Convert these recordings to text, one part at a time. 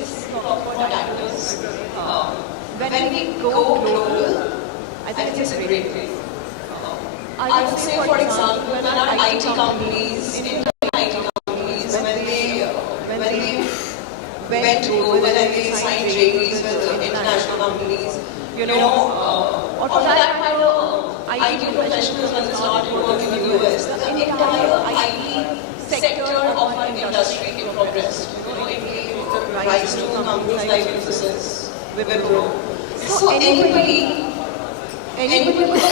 is talking about actors. When we go global, I think it's a great thing. I would say, for example, when our IT companies, Indian IT companies, when they went global and they signed JVs with international companies, or for that matter, IT professionals when they start working in the US, the entire IT sector of our industry progressed. It gave rise to companies like Infosys, Wipro. So anybody with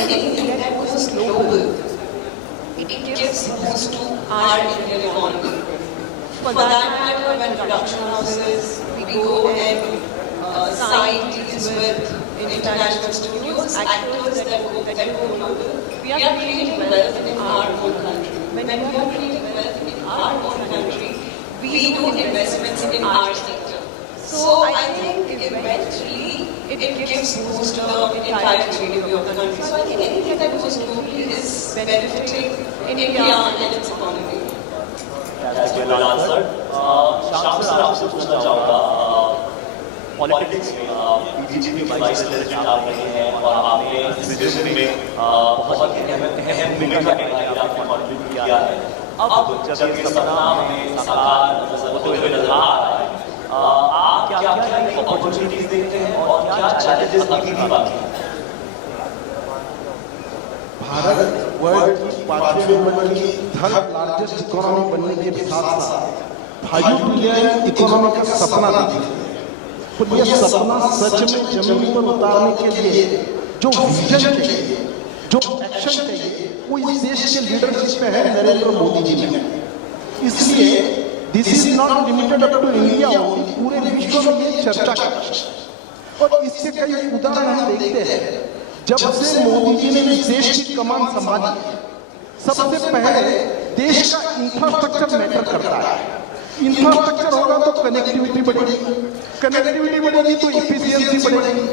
anything that goes global, it gives boost to our Indian economy. For that matter, when production houses, we go and sign deals with international studios, actors that go global, we are creating wealth in our own country. When we are creating wealth in our own country, we do investments in our sector. So I think eventually it gives boost to the entire GDP of the country. So I think anything that goes globally is benefiting India and its economy. That's a well answered. Shyam sir, आपसे पूछना चाहूँगा पॉलिटिक्स में बीजेपी की vice president आप रहे हैं और आपने इस विजन में बहुत अहम भूमिका निभाई, आपने कंट्रीब्यूट किया है। अब जब ये सपना हमें साकार होते हुए नजर आ रहा है, आप क्या क्या अपॉर्चुनिटीज देखते हैं और क्या चैलेंजेस अभी भी बाकी हैं? भारत वर्ल्ड की 5वें नंबर की थर्ड लार्जेस्ट इकोनॉमी बनने के साथ साथ 5 ट्रिलियन इकोनॉमी का सपना देखते हैं। और यह सपना सच में जमीन पर उतारने के लिए जो विजन चाहिए, जो एक्शन चाहिए, वो इस देश के लीडरशिप में है नरेंद्र मोदी जी में। इसलिए this is not limited up to India, पूरे विश्व में ये चर्चा है। और इसके कई उदाहरण हम देखते हैं। जब से मोदी जी ने इस देश की कमान संभाली, सबसे पहले देश का इंफ्रास्ट्रक्चर मैटर करता है। इंफ्रास्ट्रक्चर होगा तो कनेक्टिविटी बढ़ेगी, कनेक्टिविटी बढ़ेगी तो इफिशियंसी बढ़ेगी,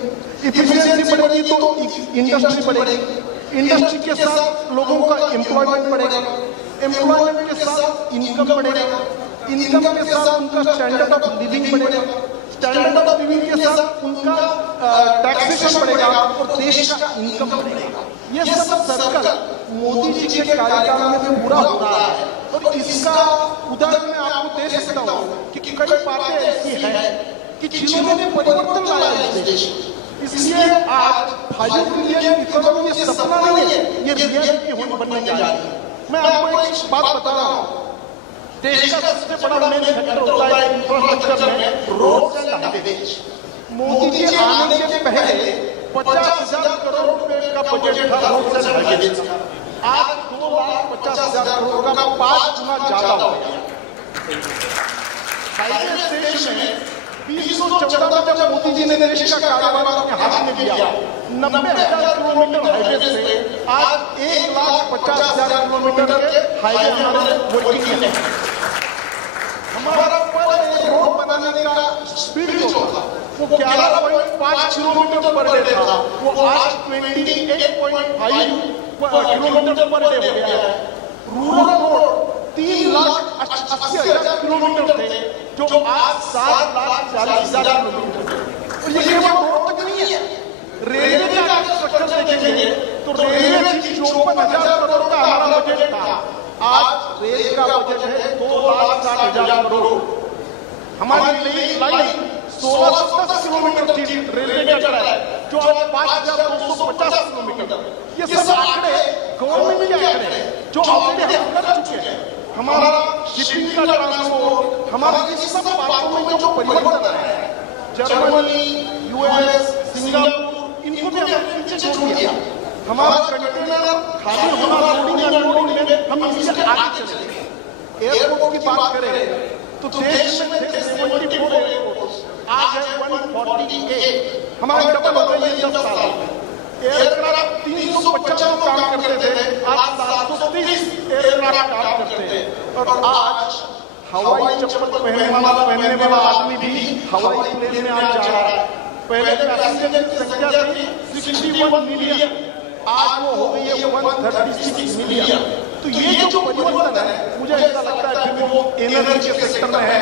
इफिशियंसी बढ़ेगी तो इंडस्ट्री बढ़ेगी, इंडस्ट्री के साथ लोगों का एम्प्लॉयमेंट बढ़ेगा, एम्प्लॉयमेंट के साथ इनकम बढ़ेगा, इनकम के साथ उनका स्टैंडर्ड ऑफ लिविंग बढ़ेगा, स्टैंडर्ड ऑफ लिविंग के साथ उनका टैक्सेशन बढ़ेगा और देश का इनकम बढ़ेगा। ये सब सर्कल मोदी जी के कार्यकाल में पूरा हो रहा है। और इसका उदाहरण मैं आपको दे सकता हूँ कि कई बातें ऐसी हैं कि जिन्होंने परिवर्तन लाया इस देश। इसलिए आज 5 ट्रिलियन इकोनॉमी ये सपना नहीं है, ये रियलिटी बनने जा रही है। मैं आपको एक बात बता रहा हूँ, देश का सबसे बड़ा मेन फैक्टर होता है इंफ्रास्ट्रक्चर में रोड एंड हाईवेज। मोदी जी आने के पहले 50,000 करोड़ रुपए का बजट था रोड एंड हाईवेज का। आज 2,50,000 करोड़ का 5 गुना ज्यादा हो गया। हाईवे देश में 2014 में जब मोदी जी ने देश का कारोबार अपने हाथ में लिया, 90,000 किलोमीटर हाईवे से आज 1,50,000 किलोमीटर के हाईवे हमारे वर्किंग में है। हमारा रोड बनाने का स्पीड जो था वो 11.5 किलोमीटर पर डे था, वो आज 28.5 किलोमीटर पर डे हो गया है। रूरल रोड 3,80,000 किलोमीटर थे जो आज 7,40,000 किलोमीटर। और ये केवल रोड तक नहीं है, रेलवे का स्ट्रक्चर देखेंगे तो रेलवे की 54,000 करोड़ का हमारा बजट था, आज रेल का बजट है 2,60,000 करोड़। हमारी लाइन 1610 किलोमीटर थी रेलवे का ट्रैक, जो आज 5,250 किलोमीटर। ये सब आंकड़े गवर्नमेंट के आंकड़े जो ऑलरेडी हम कर चुके हैं। हमारा शिपिंग का ट्रांसपोर्ट, हमारा इस सब बातों में जो परिवर्तन है, जर्मनी, यूएस, सिंगापुर, इनको भी हमने पीछे छोड़ दिया। हमारा कंटेनर खाली होना लोडिंग अनलोडिंग में हम इससे आगे चले गए। एयरपोर्ट की बात करें तो देश में थे 74 एयरपोर्ट्स, आज है 148। हमारे डबल हो गए 10 साल में। एयरक्राफ्ट 350 काम करते थे, आज 730 एयरक्राफ्ट काम करते हैं। और आज हवाई चप्पल पहनने वाला आदमी भी हवाई प्लेन में आज जा रहा है। पहले पैसेंजर की संख्या थी 61 मिलियन, आज वो हो गई है 136 मिलियन। तो ये जो परिवर्तन है, मुझे ऐसा लगता है कि वो एनर्जी के सेक्टर में है,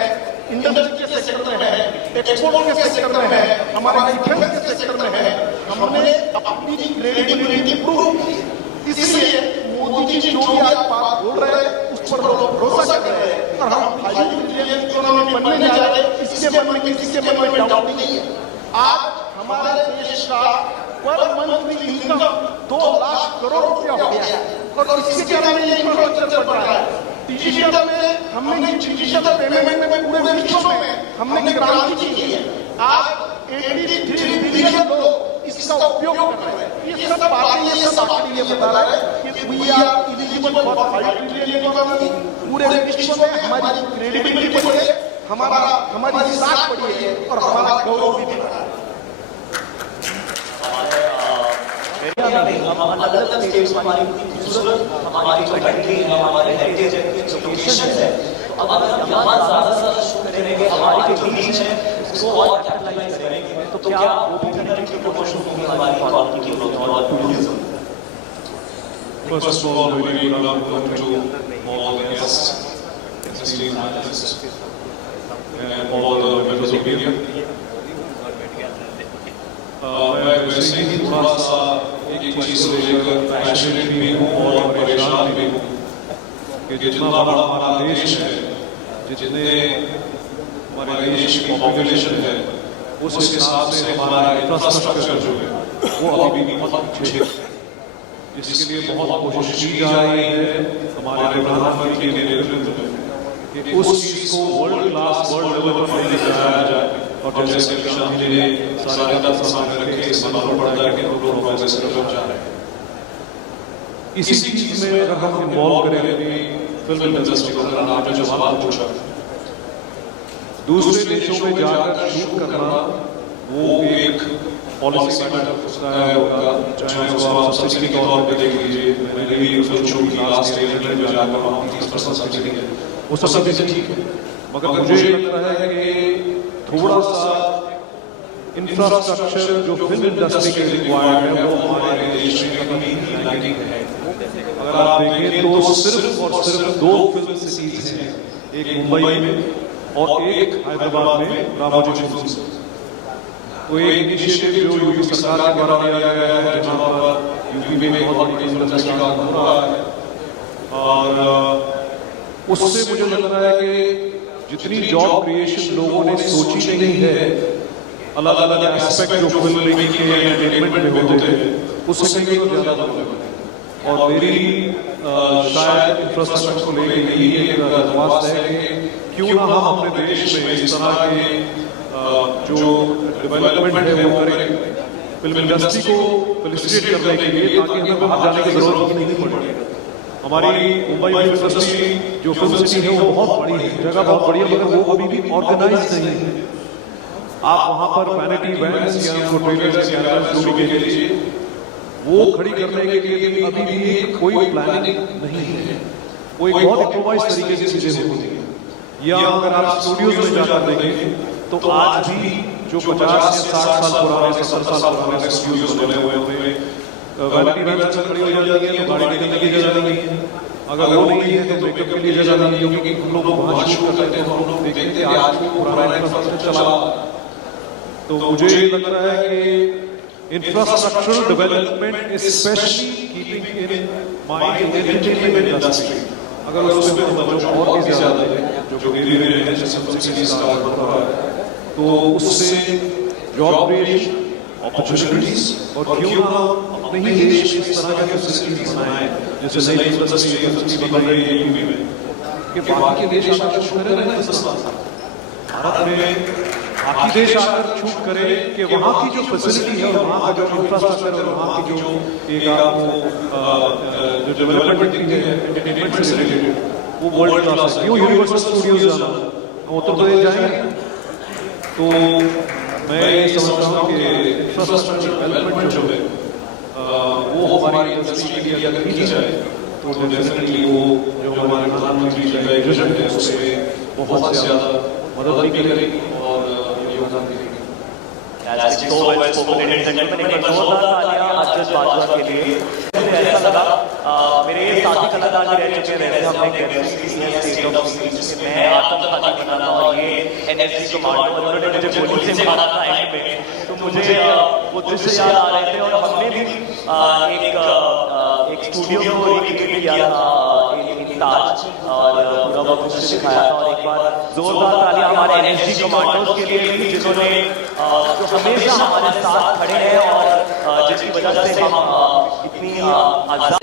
इंडस्ट्री के सेक्टर में है, एक्सपोर्ट के सेक्टर में है, हमारे डिफेंस के सेक्टर में है, हमने अपनी क्रेडिबिलिटी प्रूव की। इसलिए मोदी जी जो भी आज बात बोल रहे हैं उस पर लोग भरोसा कर रहे हैं और हम 5 ट्रिलियन इकोनॉमी बनने जा रहे हैं, इसके मन में किसी के मन में डाउट नहीं है। आज हमारे देश का पर मंथली इनकम 2 लाख करोड़ रुपया हो गया और इसके कारण ये इंफ्रास्ट्रक्चर बढ़ रहा है। डिजिटल में हमने डिजिटल पेमेंट में पूरे विश्व में हमने क्रांति की है। आज 83 बिलियन लोग इसका उपयोग कर रहे हैं। ये सब बातें ये सब आपके लिए बता रहा है कि we are eligible for 5 trillion economy. पूरे विश्व में हमारी क्रेडिबिलिटी बढ़ी है, हमारी साख बढ़ी है और हमारा गौरव भी बढ़ा है। हम अलग अलग स्टेट्स में हमारी खूबसूरत हमारी जो कंट्री है, हमारे हेरिटेज जो लोकेशन है, तो अगर हम यहाँ ज़्यादा से ज़्यादा शूट करेंगे, हमारी जो रीच है उसको और कैपिटलाइज करेंगे, तो क्या वो भी कंट्री प्रमोशन होगी हमारी इकोनॉमी की ग्रोथ और tourism. First of all, very good afternoon to all the guests, esteemed panelists, and all the members of media. मैं वैसे ही थोड़ा सा एक चीज को लेकर पैशनेट भी हूँ और परेशान भी हूँ कि जितना बड़ा हमारा देश है, जितने हमारे देश की पॉपुलेशन है, उस हिसाब से हमारा इंफ्रास्ट्रक्चर जो है वो अभी भी बहुत पीछे है। इसके लिए बहुत कोशिश की जा रही है हमारे प्रधानमंत्री के नेतृत्व में कि उस चीज को वर्ल्ड क्लास वर्ल्ड लेवल पर लेके जाया जाए। और जैसे कृष्ण जी ने सारे दस सामने रखे, इस मालूम पड़ता है कि हम लोग प्रोग्रेस की तरफ जा रहे हैं। इसी चीज में अगर हम इन्वॉल्व करें अपनी फिल्म इंडस्ट्री को, अगर आपने जो सवाल पूछा, दूसरे देशों में जाकर शूट करना वो एक पॉलिसी मैटर उसका होगा, चाहे उसको आप सब्सिडी के तौर पे देख लीजिए। मैंने भी फिल्म शूट की लास्ट ईयर में जाकर वहाँ 30% सब्सिडी है, वो सब चीजें ठीक है, मगर मुझे लगता है कि थोड़ा सा इंफ्रास्ट्रक्चर जो फिल्म इंडस्ट्री के रिक्वायर्ड है वो हमारे देश में कभी लैकिंग है। अगर आप देखें तो सिर्फ और सिर्फ 2 फिल्म सिटीज हैं, एक मुंबई में और एक हैदराबाद में रामोजी फिल्म सिटी। वो एक इनिशिएटिव जो यूपी सरकार के द्वारा लिया गया है, जहाँ पर यूपी में बहुत बड़ी फिल्म इंडस्ट्री का हो रहा है, और उससे मुझे लग रहा है कि जितनी जॉब क्रिएशन लोगों ने सोची नहीं है, अलग अलग एस्पेक्ट जो फिल्म मेकिंग के एंटरटेनमेंट में होते हैं, उससे कहीं तो ज्यादा लोग। और मेरी शायद इंफ्रास्ट्रक्चर को लेकर यही एक दरख्वास्त है कि क्यों ना हम अपने देश में इस तरह के जो डेवलपमेंट है वो करें फिल्म इंडस्ट्री को फेलिसिटेट करने के लिए, ताकि हमें बाहर जाने की जरूरत ही नहीं पड़ेगी। हमारी मुंबई फिल्म इंडस्ट्री जो फिल्म सिटी है वो बहुत बड़ी है, जगह बहुत बड़ी है, मगर वो अभी भी ऑर्गेनाइज नहीं है। आप वहां पर वैनिटी वैन्स या उनको ट्रेलर्स या कैमरास जो भी कह लीजिए, वो खड़ी करने के लिए भी अभी भी कोई प्लानिंग नहीं है। वो एक बहुत इम्प्रोवाइज तरीके से चीजें होती हैं। या अगर आप स्टूडियोज में जाकर देखें तो आज भी जो 50 या 60 साल पुराने 70 साल पुराने स्टूडियोज बने हुए हैं, वैनिटी वैन्स खड़ी हो जाती है तो गाड़ी निकलने की जगह नहीं है। अगर वो नहीं है तो मेकअप के लिए जगह नहीं है, क्योंकि हम लोग वहाँ शूट करते हैं तो हम लोग देखते हैं आज भी पुराना इंफ्रास्ट्रक्चर चला। तो मुझे लग रहा है कि infrastructural development specially keeping in mind entertainment industry, अगर उसमें तवज्जो और भी ज्यादा है, जो धीरे धीरे जैसे सब्सिडीज का बढ़ रहा है, तो उससे जॉब क्रिएशन अपॉर्चुनिटीज, और क्यों ना अपने ही देश में इस तरह के फैसिलिटीज बनाए, जैसे नई इंडस्ट्री बन रही है यूपी में, कि बाकी देश आकर शूट करें ना सस्ता। भारत में बाकी देश आकर शूट करें कि वहाँ की जो फैसिलिटी है, वहाँ का जो इंफ्रास्ट्रक्चर है, वहाँ की जो एक आपको जो डेवलपमेंट है एंटरटेनमेंट से रिलेटेड, वो वर्ल्ड क्लास है। क्यों यूनिवर्सल स्टूडियोज जाना, हम उत्तर प्रदेश जाएंगे तो मैं ये समझता हूँ कि इंफ्रास्ट्रक्चर डेवलपमेंट जो है वो हमारी इंडस्ट्री के लिए अगर की जाए तो डेफिनेटली वो जो हमारे प्रधानमंत्री जी का विजन है उसमें बहुत ज्यादा मदद भी करेगी और योगदान देगी। has been so well spoken, ladies and gentlemen. एक बार जोरदार तालियां अजय बाजवा के लिए। मुझे ऐसा लगा मेरे ये साथी कलाकार भी रह चुके हैं, वैसे हमने केमिस्ट्री स्टेट ऑफ स्पीच में आत्मघाती बनाना और ये एनर्जी को मारना, और उन्होंने मुझे गोली से मारा था एंड में, तो मुझे वो दृश्य याद आ रहे थे। और हमने भी एक स्टूडियो को रिक्रिएट किया था इन ताज, और पूरा वो दृश्य दिखाया था। और एक बार जोरदार तालियां हमारे एनर्जी कमांडोज के लिए भी, जिन्होंने जो हमेशा हमारे साथ खड़े हैं और जिसकी वजह से हम इतनी आजाद।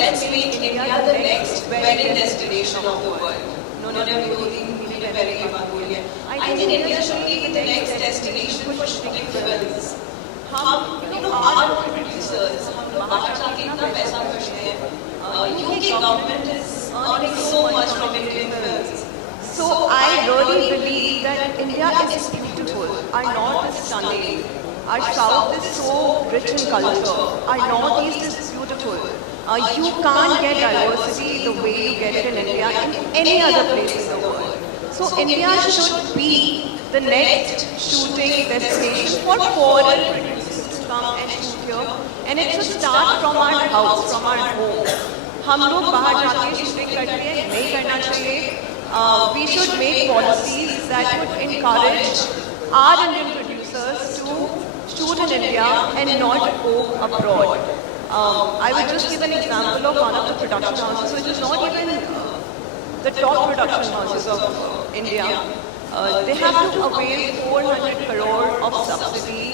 Let's make India the next wedding destination of the world. No, very Mongolian. I think India should be the next destination for shooting films. हम our producers, हम लोग बाहर जाके इतना पैसा खर्चते हैं. UK government is earning so much from Indian films. So I really believe that India is beautiful. Our north is stunning. Our south is so rich in culture. Our northeast is beautiful. You can't get diversity the way you get it in India in any other place in the world. So India should be the next shooting destination for foreign producers to come and shoot here, and it should start from our house, from our home. हम लोग बाहर जाके शूटिंग करते हैं, नहीं करना चाहिए. We should make policies that would encourage our Indian producers to shoot in India and not go abroad. I will just give an example of one of the production houses, which is not even the top production houses of India. They have to avail 400 crore of subsidy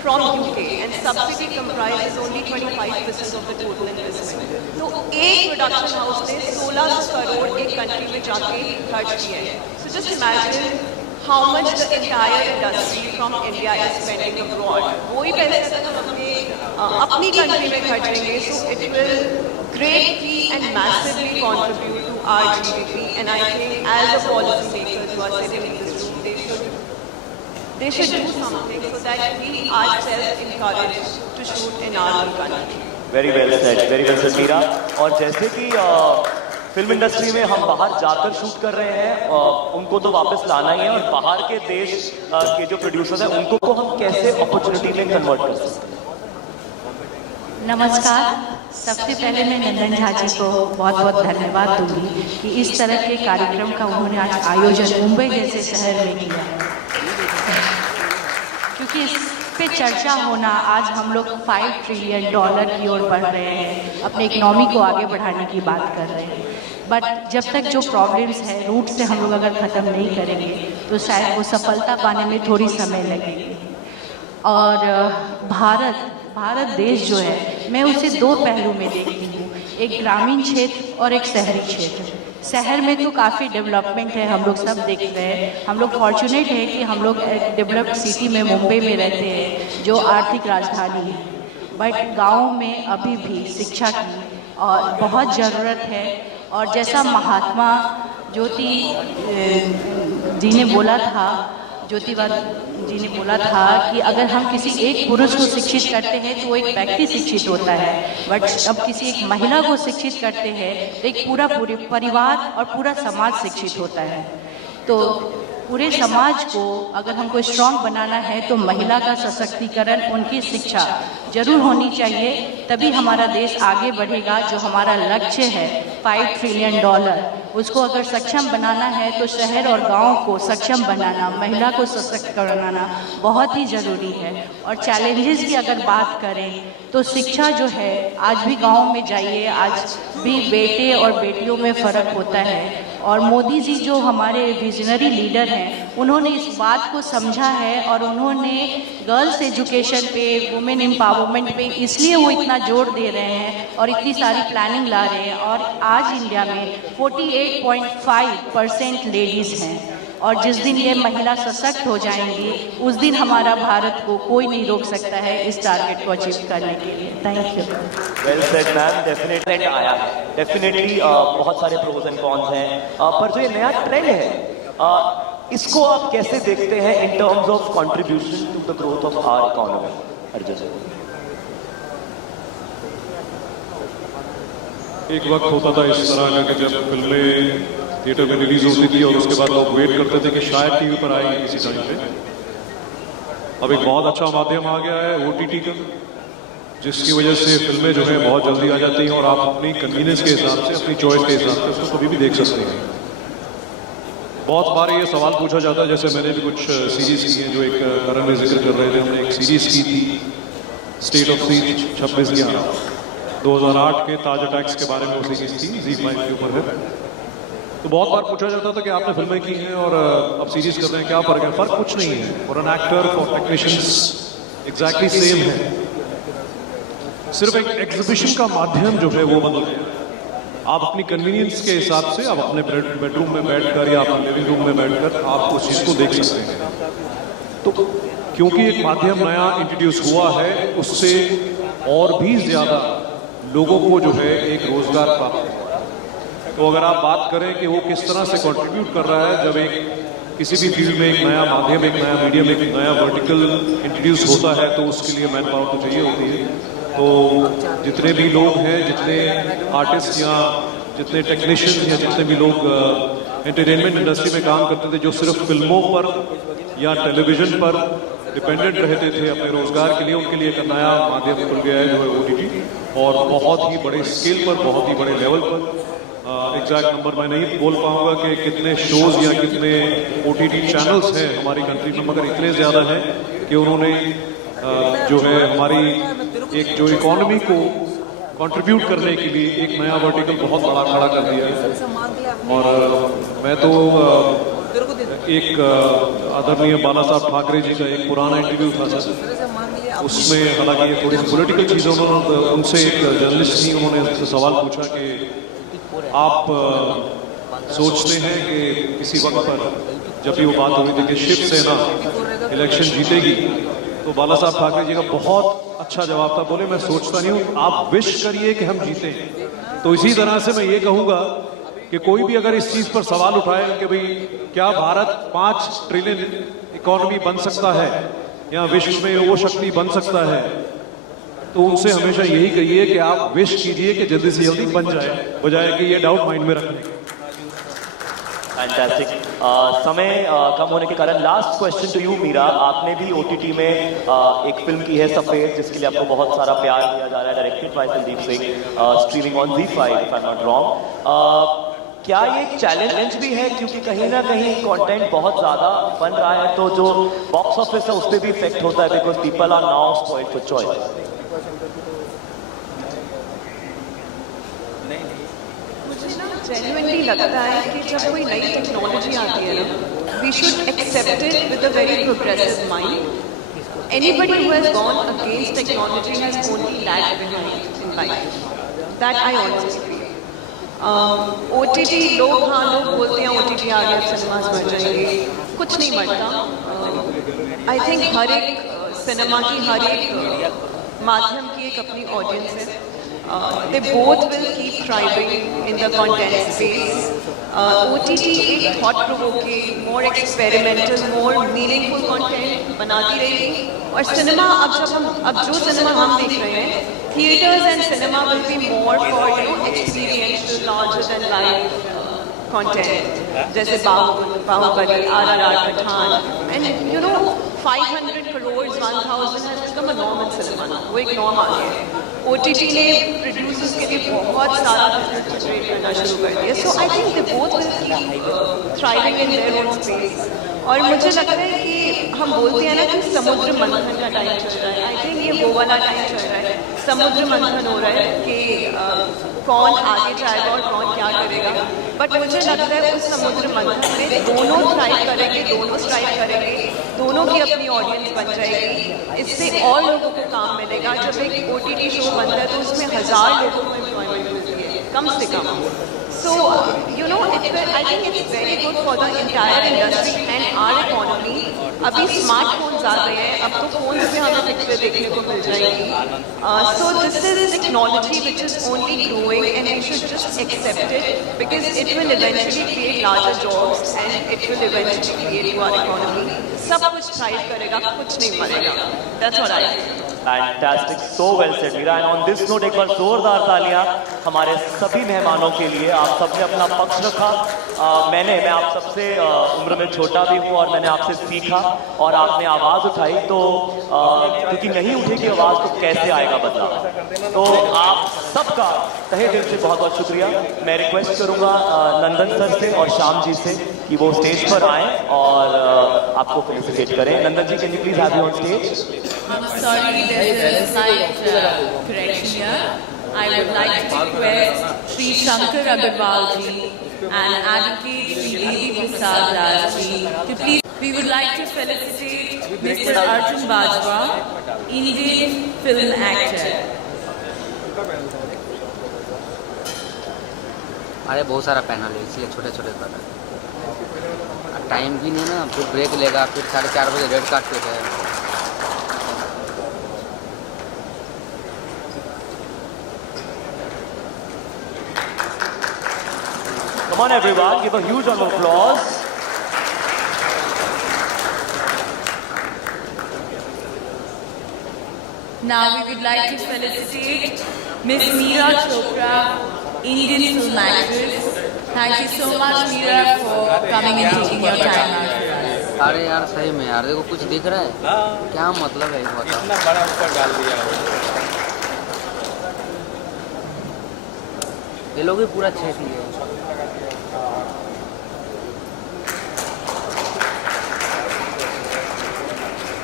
from UK, and subsidy comprises only 25% of the total investment. तो एक production house ने 1600 crore एक country में जाके खर्च किए हैं. So just imagine how much the entire industry from India is spending abroad. वही पैसे अगर हम अपनी कंट्री में खर्चेंगे, so it will greatly and massively contribute to our GDP. And I think as a policy makers who are sitting in this room, they should do something so that we ourselves encourage to shoot in our own country. Very well said Meera. और जैसे कि film industry में हम बाहर जाकर शूट कर रहे हैं, उनको तो वापस लाना ही है, और बाहर के देश के जो प्रोड्यूसर्स हैं उनको हम कैसे अपॉर्चुनिटी में कन्वर्ट कर सकते हैं? नमस्कार। सबसे पहले मैं नंदन झा जी को बहुत बहुत धन्यवाद दूंगी कि इस तरह के कार्यक्रम का उन्होंने आज आयोजन मुंबई जैसे शहर में किया, क्योंकि इस पे चर्चा होना, आज हम लोग $5 ट्रिलियन की ओर बढ़ रहे हैं, अपने इकोनॉमी को आगे बढ़ाने की बात कर रहे हैं। बट जब तक जो प्रॉब्लम्स है रूट से हम लोग अगर ख़त्म नहीं करेंगे तो शायद वो सफलता पाने में थोड़ी समय लगेगी। और भारत देश जो है, मैं उसे दो पहलू में देखती हूँ, एक ग्रामीण क्षेत्र और एक शहरी क्षेत्र। शहर में तो काफ़ी डेवलपमेंट है, हम लोग सब देख रहे हैं, हम लोग फॉर्चुनेट है कि हम लोग एक डेवलप्ड सिटी में मुंबई में रहते हैं जो आर्थिक राजधानी है। बट गाँव में अभी भी शिक्षा की और बहुत ज़रूरत है। और जैसा महात्मा ज्योति जी ने बोला था, ज्योतिबा जी ने बोला था कि अगर हम किसी एक पुरुष को शिक्षित करते हैं तो वो एक व्यक्ति शिक्षित होता है, बट अब किसी एक महिला को शिक्षित करते हैं तो एक पूरा परिवार और पूरा समाज शिक्षित होता है। तो पूरे समाज को अगर हमको स्ट्रॉन्ग बनाना है तो महिला का सशक्तिकरण, उनकी शिक्षा जरूर होनी चाहिए, तभी हमारा देश आगे बढ़ेगा। जो हमारा लक्ष्य है $5 ट्रिलियन, उसको अगर सक्षम बनाना है तो शहर और गांव को सक्षम बनाना, महिला को सशक्त बनाना बहुत ही ज़रूरी है। और चैलेंजेस की अगर बात करें तो शिक्षा जो है, आज भी गाँव में जाइए, आज भी बेटे और बेटियों में फ़र्क होता है। और मोदी जी जो हमारे विजनरी लीडर हैं, उन्होंने इस बात को समझा है और उन्होंने गर्ल्स एजुकेशन पे, वुमेन एम्पावरमेंट पे इसलिए वो इतना जोर दे रहे हैं और इतनी सारी प्लानिंग ला रहे हैं। और आज इंडिया में 48.5% लेडीज़ हैं, और जिस दिन ये महिला सशक्त हो जाएंगी उस दिन हमारा भारत को कोई नहीं रोक सकता है इस टारगेट को अचीव करने के लिए। Thank you. Well said ma'am. Definitely आया है, डेफिनेटली बहुत सारे प्रोज एंड कॉन्स हैं, पर जो ये नया ट्रेंड है इसको आप कैसे देखते हैं in terms of contribution to the growth of our economy? Arjun, एक वक्त होता था इस तरह का कि जब फिल्में थिएटर में रिलीज होती थी और उसके बाद लोग वेट करते थे कि शायद टीवी पर आएगी किसी टाइम पे, अब एक बहुत अच्छा माध्यम आ गया है OTT का, जिसकी वजह से फिल्में जो है बहुत जल्दी आ जाती हैं और आप अपनी कन्वीनियंस के हिसाब से, अपनी चॉइस के हिसाब से उसको कभी भी देख सकते हैं। बहुत बार ये सवाल पूछा जाता है, जैसे मैंने भी कुछ सीरीज की हैं जो एक करण में जिक्र कर रहे थे, हमने एक सीरीज की थी स्टेट ऑफ सीज 26/11 2008 के ताज अटैक्स के बारे में, वो सीरीज थी ZEE5 के ऊपर है। तो बहुत बार पूछा जाता था कि आपने फिल्में की हैं और अब सीरीज कर रहे हैं, क्या फ़र्क है? फ़र्क कुछ नहीं है। For an actor, for technicians exactly same है, सिर्फ एक एग्जीबिशन का माध्यम जो है वो बदल गया। आप अपनी कन्वीनियंस के हिसाब से आप अपने बेडरूम में बैठकर या अपने लिविंग रूम में बैठकर आप उस चीज़ को देख सकते हैं। तो क्योंकि एक माध्यम नया इंट्रोड्यूस हुआ है, उससे और भी ज़्यादा लोगों को जो है एक रोज़गार प्राप्त हुआ। तो अगर आप बात करें कि वो किस तरह से कंट्रीब्यूट कर रहा है, जब एक किसी भी फील्ड में एक नया माध्यम, एक नया मीडियम, एक नया वर्टिकल इंट्रोड्यूस होता है, तो उसके लिए मैन पावर तो चाहिए होती है। तो जितने भी लोग हैं, जितने आर्टिस्ट या जितने टेक्नीशियन या जितने भी लोग एंटरटेनमेंट इंडस्ट्री में काम करते थे, जो सिर्फ फिल्मों पर या टेलीविज़न पर डिपेंडेंट रहते थे अपने रोज़गार के लिए, उनके लिए एक नया माध्यम खुल गया है जो है OTT, और बहुत ही बड़े स्केल पर, बहुत ही बड़े लेवल पर। एग्जैक्ट नंबर मैं नहीं बोल पाऊंगा कि कितने शोज़ या कितने OTT चैनल्स हैं हमारी कंट्री में, मगर इतने ज़्यादा हैं कि उन्होंने जो है हमारी एक जो इकोनॉमी को कंट्रीब्यूट करने के लिए एक नया वर्टिकल बहुत बड़ा खड़ा कर दिया है। और मैं तो एक आदरणीय बाला साहब ठाकरे जी का एक पुराना इंटरव्यू था सर, उसमें हालांकि ये थोड़ी सी पॉलिटिकल चीज़ों उन्होंने उनसे एक जर्नलिस्ट थी, उन्होंने सवाल पूछा कि आप सोचते हैं कि किसी वक्त पर जब भी वो बात हो रही थी कि शिवसेना इलेक्शन जीतेगी, तो बाला साहब ठाकरे जी का बहुत अच्छा जवाब था, बोले मैं सोचता नहीं हूँ, आप विश करिए कि हम जीतें। तो इसी तरह से मैं ये कहूँगा कि कोई भी अगर इस चीज़ पर सवाल उठाए कि भाई क्या भारत 5 ट्रिलियन इकोनॉमी बन सकता है या विश्व में वो शक्ति बन सकता है, तो उनसे हमेशा यही कहिए कि आप विश कीजिए कि जल्दी से जल्दी बन जाए, बजाय कि ये डाउट माइंड में रखने के। फैंटास्टिक। समय कम होने के कारण last question to you Meera, आपने भी OTT में एक फिल्म की है सफेद, जिसके लिए आपको बहुत सारा प्यार दिया जा रहा है, directed by Sandeep Singh, streaming on ZEE5 if I am not wrong. क्या ये एक चैलेंज भी है, क्योंकि कहीं ना कहीं कंटेंट बहुत ज्यादा बन रहा है, तो जो बॉक्स ऑफिस है उस पर भी इफेक्ट होता है, because people are now spoiled for choice? Genuinely लगता है कि जब कोई नई टेक्नोलॉजी आती है ना, we should accept it with a very progressive mind. Anybody who has gone against technology has only lagged behind in life, that I honestly feel. OTT लोग बोलते हैं OTT आ गया, सिनेमास मर जाएंगे, कुछ नहीं मरता। आई थिंक हर एक सिनेमा की, हर एक माध्यम की एक अपनी ऑडियंस है। They both will keep thriving in the content space. OTT एक thought provoking, more experimental, more meaningful content बनाती रहेगी, और सिनेमा अब जो सिनेमा हम देख रहे हैं, theaters and cinema will be more for experiential, larger than life content, जैसे बाहुबली, RRR, पठान, and 500 crores, 1000 has become a norm in cinema now. वो एक नॉर्म आ गया है। OTT ने प्रोड्यूसर्स के लिए बहुत सारा बिजनेस जनरेट करना शुरू कर दिया। So I think they both will keep thriving in their own space. और मुझे लगता है कि हम बोलते हैं ना कि समुद्र मंथन का टाइम चल रहा है, आई थिंक ये वो वाला टाइम चल रहा है, समुद्र मंथन हो रहा है कि कौन आगे जाएगा और कौन क्या करेगा। बट मुझे लगता है उस समुद्र मंथन में दोनों थ्राइव करेंगे, दोनों स्ट्राइव करेंगे, दोनों की अपनी ऑडियंस बन जाएगी, इससे और लोगों को काम मिलेगा। जब एक OTT शो बनता है तो उसमें 1000 लोगों को एम्प्लॉयमेंट मिलती है कम से कम। So, I think it's very good for the entire industry and our economy. अभी स्मार्टफोन्स आ गए हैं, अब तो फोन पे हमें पिक्चर देखने को मिल जाएगी। So this is technology which is only growing and we should just accept it because it will eventually create larger jobs and it will eventually create to our economy. सब कुछ थ्राइव करेगा, कुछ नहीं मरेगा। That's what I feel. Fantastic, so well said Meera. And on this note एक बार जोरदार तालियां हमारे सभी मेहमानों के लिए। आप सबने अपना पक्ष रखा। मैं आप सबसे उम्र में छोटा भी हूँ और मैंने आपसे सीखा और आपने आवाज़ उठाई, तो क्योंकि नहीं उठेगी आवाज़ तो कैसे आएगा बदलाव। तो आप सबका तहे दिल से बहुत बहुत शुक्रिया। मैं रिक्वेस्ट करूँगा नंदन सर से और श्याम जी से कि वो स्टेज पर आएँ और आपको फेलिसिटेट करें। Nandan ji, can you please have you on stage? Sorry, there's a slight correction here. I would like to request Sri Shankar Agarwal ji and Advocate Sri Devi Prasad Raj ji to please. We would like to felicitate Mr. Arjun Bajwa, Indian film actor. अरे बहुत सारा पैनल है इसलिए छोटे छोटे कर रहे हैं। टाइम भी नहीं ना, फिर ब्रेक लेगा, फिर 4:30 बजे रेड कार्ड पे है। Come on everyone, give a huge round of applause. Now we would like to felicitate Miss Meera Chopra, Indian film actress. Thank you so much, Meera, for coming and taking your time out for us. अरे यार सही में यार, देखो कुछ दिख रहा है क्या मतलब है, बताओ। इतना बड़ा ऊपर डाल दिया ये लोग भी पूरा छेक लिए।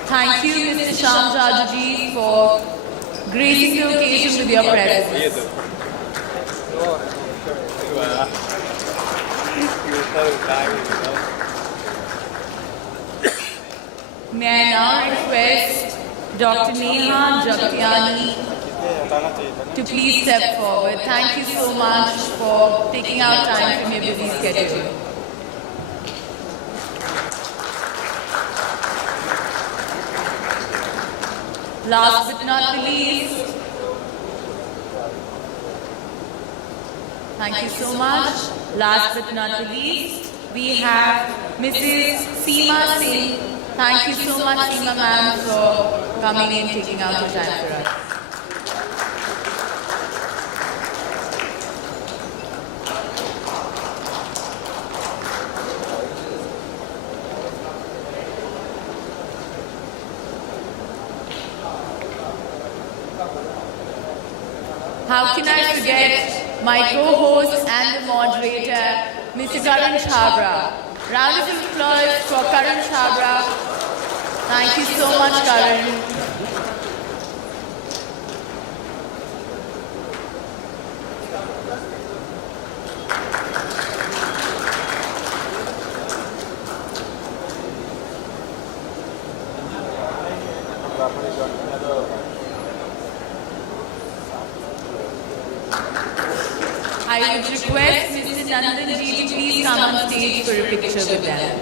Thank you, Mr. Shyam Jaji, for gracing the occasion with your presence. May I now request Dr. Neha Jagtiani to please step forward. Thank you so much for taking out time from your busy schedule. Last but not the least, thank you so much. Last but not the least, we have Mrs. Seema Singh. Thank you so much, Seema ma'am, for coming and taking out your time for us. How can I forget my co-host and the moderator, Mr. Karan Chabra. Round of applause for Karan Chabra. Thank you so much, Karan. I would request Mr. Nandan ji to please come on stage for a picture with them.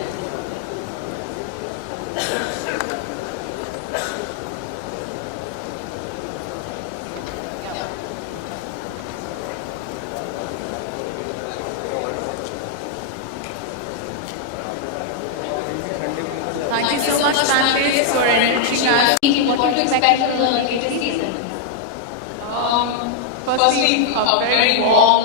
Thank you so much, panelists, for enriching us. What to expect from the latest season? Firstly, a very warm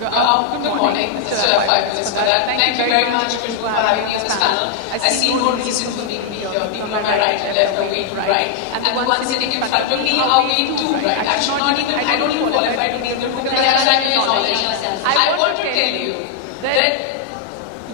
good morning, Mr. 5 minutes for that. Thank you very much, Kushbu, for having me on this panel. I see no reason for me to be here. People on my right and left are way too right. And the ones sitting in front of me are way too right. Actually, I don't even qualify to be in the room because I'm acknowledging myself. I want to tell you that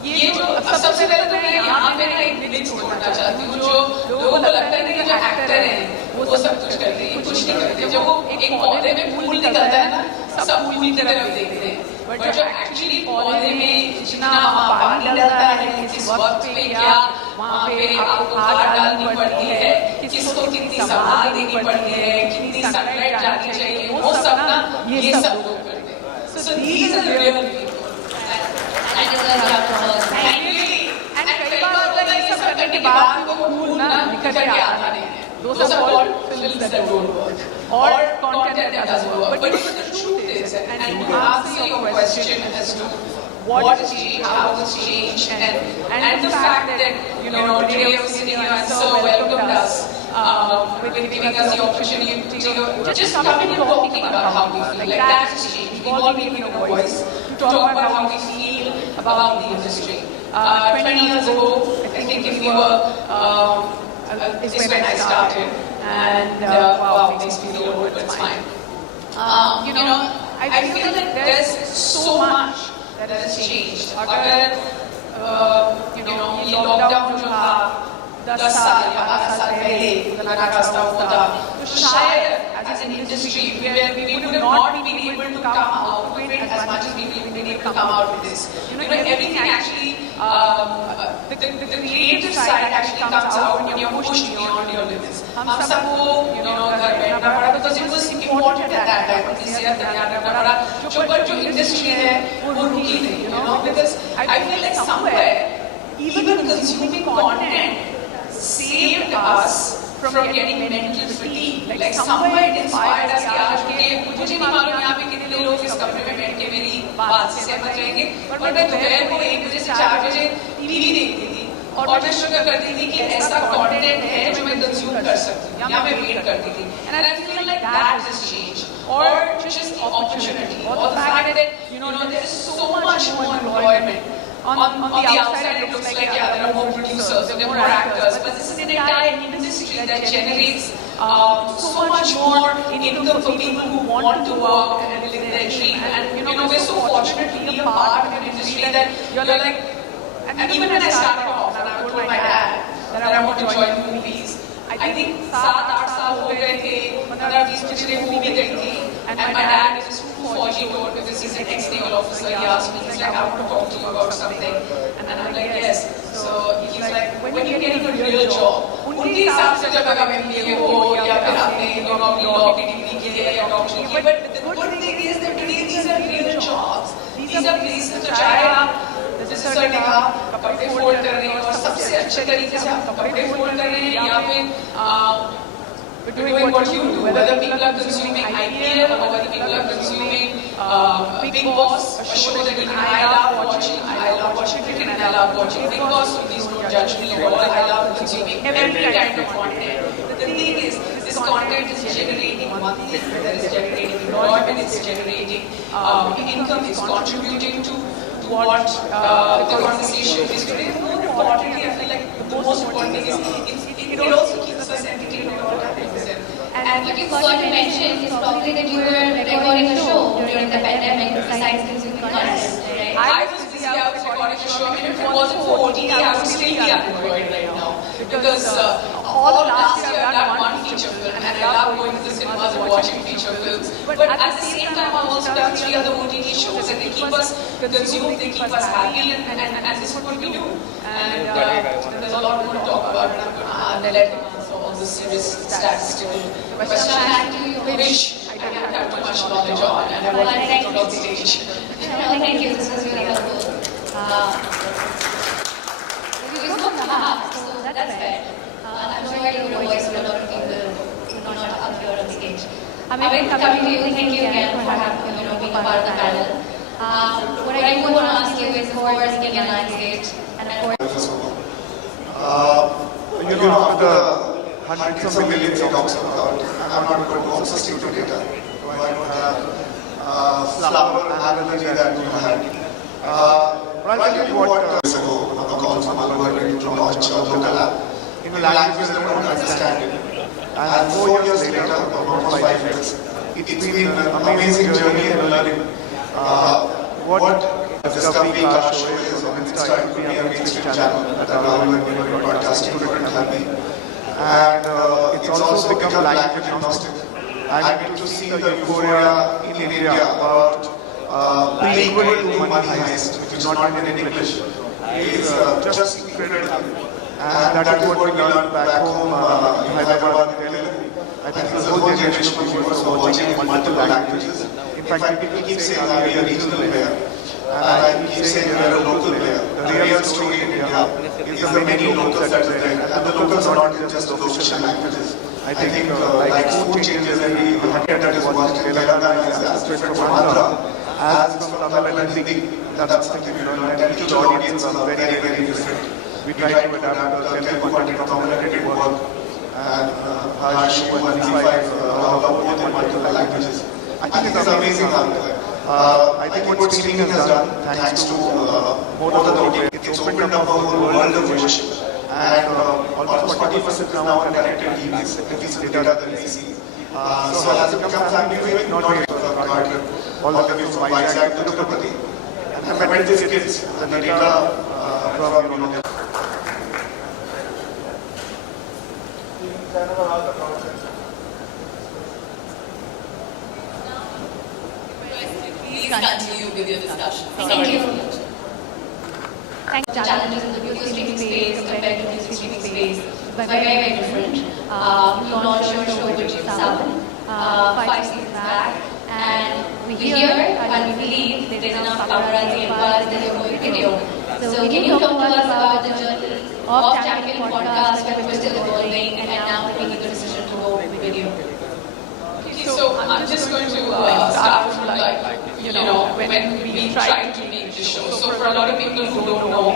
ये जो सबसे पहले तो मैं यहाँ पे ना एक मिथ छोड़ना चाहती हूँ जो लोगों को लगता है कि जो एक्टर हैं वो सब कुछ करते हैं, कुछ नहीं करते। जब वो एक पौधे में फूल निकलता है ना, सब फूल की तरफ देखते हैं, बट जो एक्चुअली पौधे में जितना वहाँ पानी डलता है, किस वक्त पे क्या वहाँ पे आपको खाद डालनी पड़ती है, किसको कितनी संभाल देनी पड़ती है, कितनी सनलाइट जानी चाहिए, वो सब ना ये सब लोग करते हैं। So these are the real people. And कई बार होता है ये सब करने के बाद वो फूल ना निकल के आते हैं। Those are called films that don't work or content that doesn't work. But the truth is, and to answer your question as to what has changed, how it's changed, and the fact that that, today I was sitting here and so welcomed us with giving us the opportunity to just come in and talking about how we feel. Like that's changed. We've all been given a voice to talk about how we feel about the industry. 20 years ago, I think if we were, is when I started. And wow, it makes me feel old, but it's fine. I feel that there's so much that has changed. अगर ये लॉकडाउन जो था 10 साल या 8 साल पहले इतना रास्ता होता तो शायद as an industry we would have not been able to come out with it as much as we have been able to come out with this. Everything actually, the creative side actually comes out when you're pushed beyond your limits. हम सबको घर बैठना पड़ा because it was important at that time. सेहत ध्यान रखना पड़ा. जो industry है वो रुकी नहीं. Because I feel like somewhere even consuming content saved us from getting mental fatigue. Like somewhere it inspired us कि आज मुझे नहीं मालूम यहाँ पे कितने लोग इस कमरे में बैठ के मेरी बात से सहमत रहेंगे, पर मैं दोपहर को 1 बजे से 4 बजे टीवी देखती थी और मैं शुक्र करती थी कि ऐसा कंटेंट है जो मैं कंज्यूम कर सकती हूँ या मैं वेट करती थी. And I feel like that has changed. Or just the opportunity, or the fact that there is so much more employment. On the outside it looks like there are more producers, there are more actors, but this is an entire industry that generates so much more income for people who want to work and live their dream. And we're so fortunate to be a part of an industry that you're like, and even when I started off and I told my dad that I want to join movies, I think 7-8 साल हो गए थे, मतलब 20 पिछले मूवी गई थी, and my dad is too forgy told because he's an ex-naval officer. He asked me, he's like, I want to talk to you about something, and I'm like, yes. So he's like, when you get a real job, उनके हिसाब से जब अगर MBA हो या फिर आपने अपनी लॉ की डिग्री की है या डॉक्टरी की, but the good thing is that today these are real jobs. These are places तो चाहे आप जिस तरह का कपड़े फोल्ड कर रहे हैं और सबसे अच्छे तरीके से आप कपड़े फोल्ड कर रहे हैं या फिर doing what you do, whether people are consuming IPL or whether people are consuming Big Boss, a show that I love watching cricket and I love watching Big Boss, so please don't judge me at all. I love consuming every kind of content. But the thing is, this content is generating one thing, that is generating employment, it's generating income, it's contributing to what the conversation is today. More importantly, I feel like the most important thing is it also keeps us entertained at all times. And what you forgot to mention is probably that you were recording a show during the pandemic besides consuming content, right? I was busy, I was recording a show. I mean, if it wasn't for OTT, I would still be unemployed right now. Because all last year I've done one feature film and I love going to the cinemas and watching feature films. But at the same time, I've also done 3 other OTT shows and they keep us consumed, they keep us happy, and this is what we do. And there's a lot more to talk about, and I'm going to let him answer all the serious statistical questions. I wish I didn't have too much knowledge on, and I wanted to talk on stage. Thank you, this was really helpful. You spoke to half, so that's fair. I'm sure I don't know voice of a lot of people who are not up here on stage. Coming to you, thank you again for being a part of the panel. What I do want to ask you is, of course, Indian Lionsgate, and of course, after hundreds of millions of talks about, I'm not going to also stick to data. I don't have flower analogy that you had. But I'll tell you what years ago, a call from Bollywood to launch a local app in a language that I don't understand it. And 4 years later, almost 5 years, it's been an amazing journey in learning what Discovery Car Show is on Insta. It could be a mainstream channel that allowing broadcasting couldn't have been. And it's also become language agnostic. I get to see the euphoria in India about being equal to Money Heist, which is not in English. It's just incredible. And that is what we learned back home in Hyderabad, Telugu. I think the whole generation of viewers are watching in multiple languages. In fact, people keep saying that we are a regional player. And I keep saying we are a local player. The real story in India is the many locals that are there. And the locals are not just the official languages. I think like food changes every 100 that is watching Telangana is straight from Andhra. As from Tamil and Hindi, that's something we learn. And each of the audiences are very, very different. We try to adapt Telugu content of narrative work and Harsh and Z5 both in multiple languages. I think it's amazing article. I think what streaming has done, thanks to more of the OTT, it's opened up a whole world of vision. And almost 40% now are connected TVs, data that we see. So as a family, we not only all the way from Vizag to Tirupati. And I met these kids, the data from Please continue with your discussion. Thank you. Thank you. Challenges in the video streaming space compared to the streaming space were very different. You launched your show with Saban 5 seasons back, and we hear and we believe there is enough paparazzi and buzz that you're going video. So can you talk to us about the journey of Champion Podcast that we're still evolving and now making the decision to go with video? So I'm just going to start from when we tried to make this show. So for a lot of people who don't know,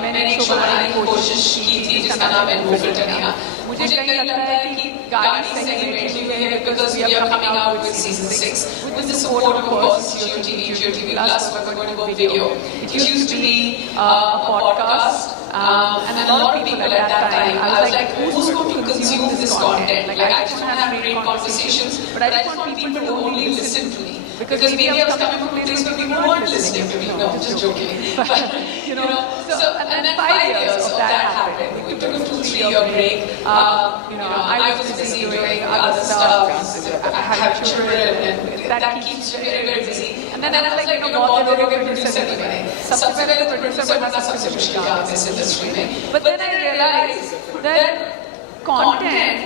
मैंने एक शो बनाने की कोशिश की थी जिसका नाम है वो फिल्टर नहीं मुझे कहीं लगता है कि गाड़ी सही बैठी हुई है because we are coming out with season 6 with the support of course GeoTV Plus we're going to go video. It used to be a podcast. And a lot of people at that time, I was like, who's going to consume this content? Like, I just want to have great conversations, but I just want people to only listen to me. Because maybe I was coming from a place where people weren't listening to me. No, just joking. But, so, and then 5 years of that happened. We took a 2-3 year break. I was busy doing other stuff. I have children, and that keeps you very busy. And then I was like, बहुत लोगों के producer नहीं बने. सबसे पहले तो producer बनना सबसे मुश्किल काम है इस industry में. But then I realized that content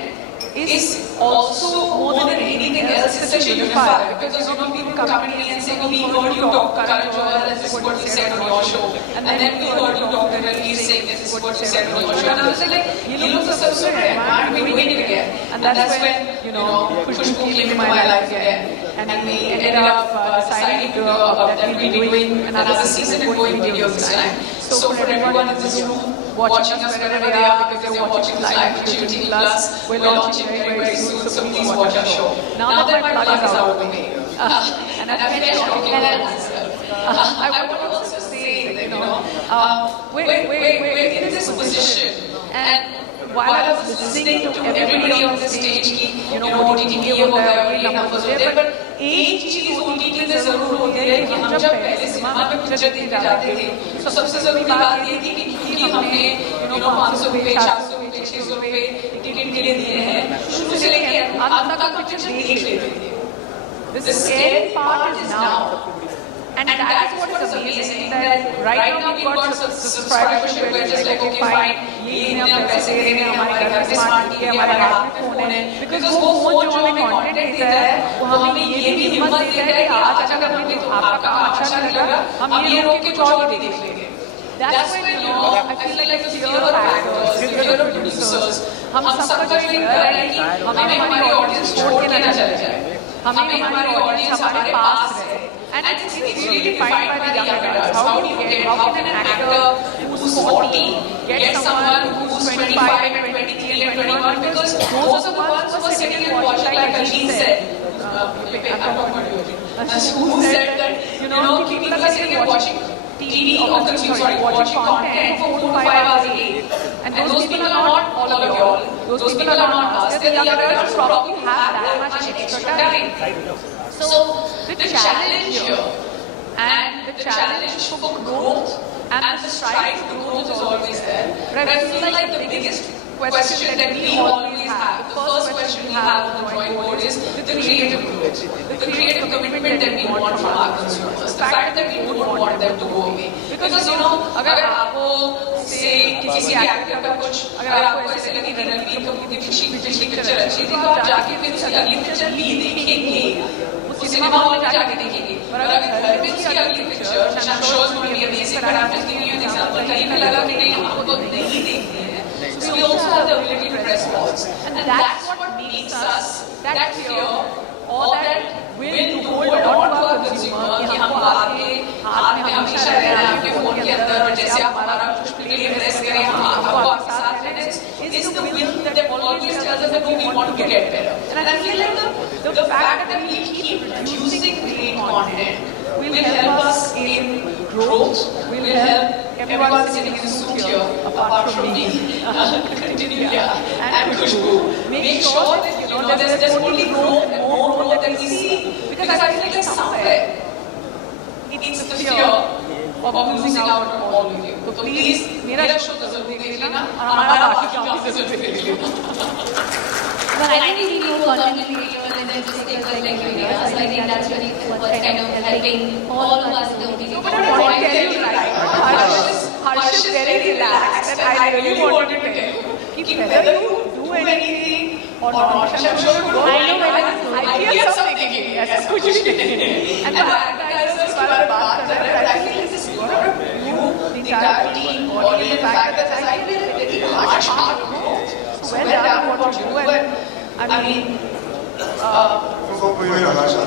is also more than anything else. It's such a unifier because people come to me and say, we heard you talk Karan Johar, and this is what you said on your show. And then we heard you talk Ranveer Singh, this is what you said on your show. And I was like, you look so surreal. Why aren't we doing it again? And that's when, Khushbu came into my life again. And we ended up deciding that we'll be doing another season and going video this time. So for everyone in this room, watching us wherever they are because they're watching live on GeoTV Plus, we're launching very soon, so please watch our show. Now that my plug is out of the way, and I've finished talking about myself, I want to also say that, we're in this position, and while I was listening to everybody on the stage, OTT हो गया, ये numbers हो गए, but एक चीज OTT में जरूर होती है कि हम जब पहले सिनेमा में पिक्चर देखने जाते थे, तो सबसे जरूरी बात ये थी कि हमने 500 रुपए, 400 रुपए, 600 रुपए टिकट के लिए दिए हैं, शुरू से लेके अंत तक हम पिक्चर देख लेते थे. The scary part is now. And that is what is amazing, that right now we've got subscribership where just like, okay fine, ये इतने हम पैसे दे रहे हैं, हमारे घर पे स्मार्ट टीवी है, हमारे हाथ में फोन है, because वो फोन जो हमें कंटेंट देता है, वो हमें ये भी हिम्मत देता है कि आज अगर हमें आपका काम अच्छा नहीं लगा, हम ये रोक के कुछ और भी देख लेंगे. That's when I feel like the fear of actors, the fear of producers, हम सबका जो डर है कि हमें हमारी ऑडियंस छोड़ के ना चले जाए, हमें हमारी ऑडियंस हमारे पास रहे. And it's really defined by the young adults. How can an actor who's 40 get someone who's 25 and 23 and 21? Because those are the ones who are sitting and watching, like Ajit said. Who said that, people are sitting and watching TV or watching content for 4 to 5 hours a day. And those people are not all of y'all. Those people are not us. They're the young adults who probably have that much extra time. So the challenge here and the challenge for growth and the strive for growth is always there. But I feel like the biggest question that we always have, the first question we have on the drawing board is the creative growth, the creative commitment that we want from our consumers, the fact that we don't want them to go away. Because अगर आपको से किसी एक्टर का कुछ अगर आपको ऐसे लगे कि रणवीर कपूर की पिछली पिक्चर अच्छी थी तो आप जाके फिर उसकी अगली पिक्चर भी देखेंगे, वो सिनेमा हॉल में जाके देखेंगे. और अगर घर में उसकी अगली picture I'm sure it's going to be amazing, but I'm just giving you an example, कहीं पे लगा कि नहीं हमको तो नहीं देखनी है. So we also have the ability to press pause, and that's what makes us that fear or that will to hold on to our consumer कि हमको आपके हाथ में हमेशा रहना है, आपके फोन के अंदर, और जैसे आप हमारा कुछ प्ले प्रेस करें हम आपको आपके साथ रहना is the will that always tells us that we want to get better. And I feel like the fact that we keep producing great content will help us in growth, will help everyone sitting in the suit here, apart from me, continue here, and Khushbu. Make sure that there's only growth and more growth that we see, because I feel like somewhere it's the fear of losing out on all of you. So please, मेरा show तो जरूर देख लेना, हमारा बाकी काम भी जरूर देख लेना. But I think we need more content creators and then just take us like videos. I think that's really what's kind of helping all of us in the OTT. But I want to tell you right, Harsh is very relaxed, and I really wanted to tell you whether you do anything or not. I'm sure you don't. I know I feel something in me. ऐसा कुछ भी नहीं है. And the advertisers के बारे में बात कर रहे हैं. I feel this is you, the entire team, or even the fact that I feel it is a large part of growth. Well done what you do, and I mean, before your answer,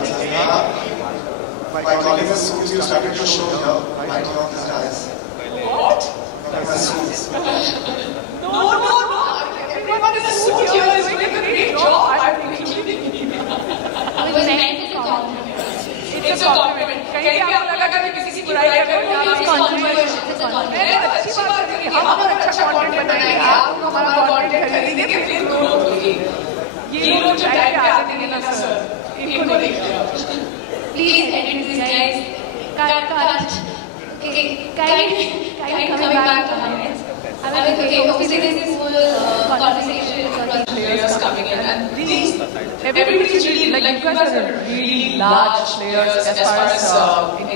my colleagues as soon as you started to show here, my talk is guys. What? As soon as. No. Everyone in the suit here is doing a great job. I'm really It's a compliment. कहीं भी आपको लगा कि किसी की बुराई कर रहे हो, आप अच्छी बात है कि हम अगर अच्छा कंटेंट बनाएंगे, आप लोग हमारा कंटेंट खरीदेंगे, फिर ग्रोथ होगी. ये लोग जो टाइम पे आते हैं ना सर, इनको देखिए. Please edit this, guys. Cut. Okay, coming back to this. Okay, obviously there's this whole conversation. Players coming in, and these everybody's really like you guys are really large players as far as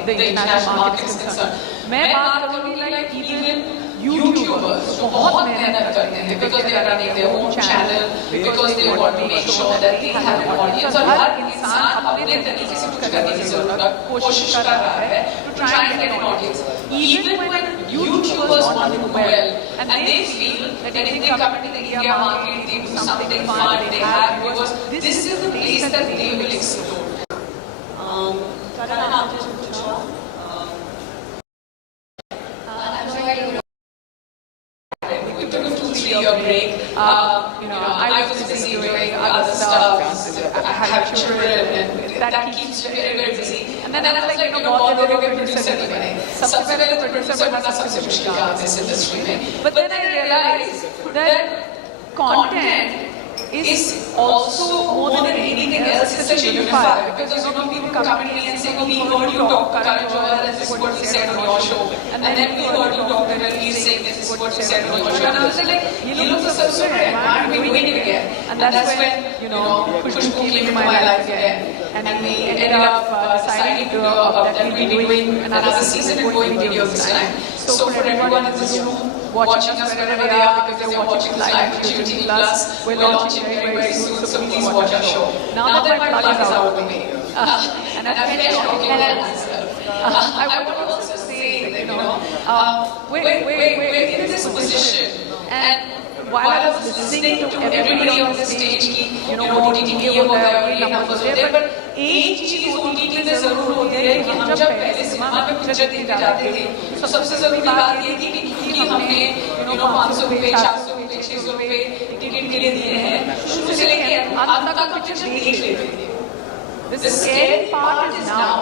the international market is concerned. मैं बात करूँगी like even YouTubers जो बहुत मेहनत करते हैं because they are running their own channel, because they want to make sure that they have an audience. और हर इंसान अपने तरीके से कुछ करने की जरूरत कोशिश कर रहा है to try and get an audience. Even when YouTubers want to do well and they feel that if they come into the India market, they do something fun, they have viewers, this is the place that they will explore. We took a 2-3 year break. I was busy doing other stuff. I have children, and that keeps very, very busy. And then I was like, बहुत लोगों के producer नहीं बने. सबसे पहले तो producer बनना सबसे मुश्किल काम है इस industry में. But then I realized that content is also more than anything else such a unifier, because people come to me and say, we heard you talk Karan Johar, and this is what you said on your show, and then we heard you talk Ranveer Singh, this is what you said on your show, and I was like, you look so good, why aren't we doing it again? And that's when Khushbu came into my life again, and we ended up deciding that we'll be doing another season and going videos this time. So for everyone in this room watching us wherever they are, because they're watching live on YouTube Plus, we're launching very, very soon, so please watch our show. Now that my plug is out of the way, and I've finished talking about myself, I want to also say that, we're in this position, and while I was listening to everybody on the stage, OTT ये होता है, ये numbers होते हैं, but एक चीज OTT में जरूर होती है कि हम जब पहले सिनेमा में पिक्चर देखने जाते थे, तो सबसे जरूरी बात ये थी कि हमने 500 रुपए, 400 रुपए, 600 रुपए टिकट के लिए दिए हैं, शुरू से लेके अंत तक पिक्चर देख लेते थे. The scary part is now.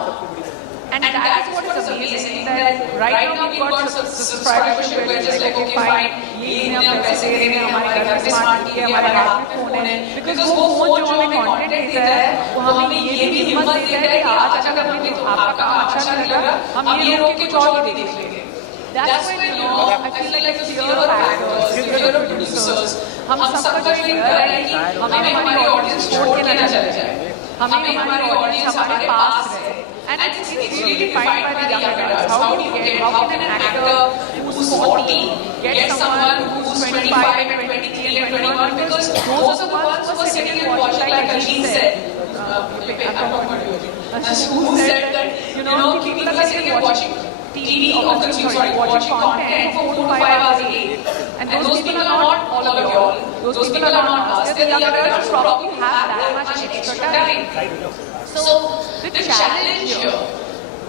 And that is what is amazing, that right now we've got subscribership where just like, okay fine, ये इन्हें हम पैसे दे रहे हैं, हमारे घर पे स्मार्ट टीवी है, हमारे हाथ में फोन है, because वो फोन जो हमें कंटेंट देता है, वो हमें ये भी हिम्मत देता है कि आज अगर हमें आपका काम अच्छा नहीं लगा, हम ये रोक के कुछ और भी देख लेंगे. That's when I feel like the fear of actors, the fear of producers, हम सबका जो डर है कि हमें हमारी ऑडियंस छोड़ के ना चले जाए, हमें हमारी ऑडियंस हमारे पास रहे. And it's really defined by the young adults. How can an actor who's 40 get someone who's 25 and 23 and 21? Because those are the ones who are sitting and watching, like Ajit said. Who said that, people are sitting and watching TV watching content for 4 to 5 hours a day. And those people are not all of y'all. those people are not us. They're the young adults who probably have that much extra time. So the challenge here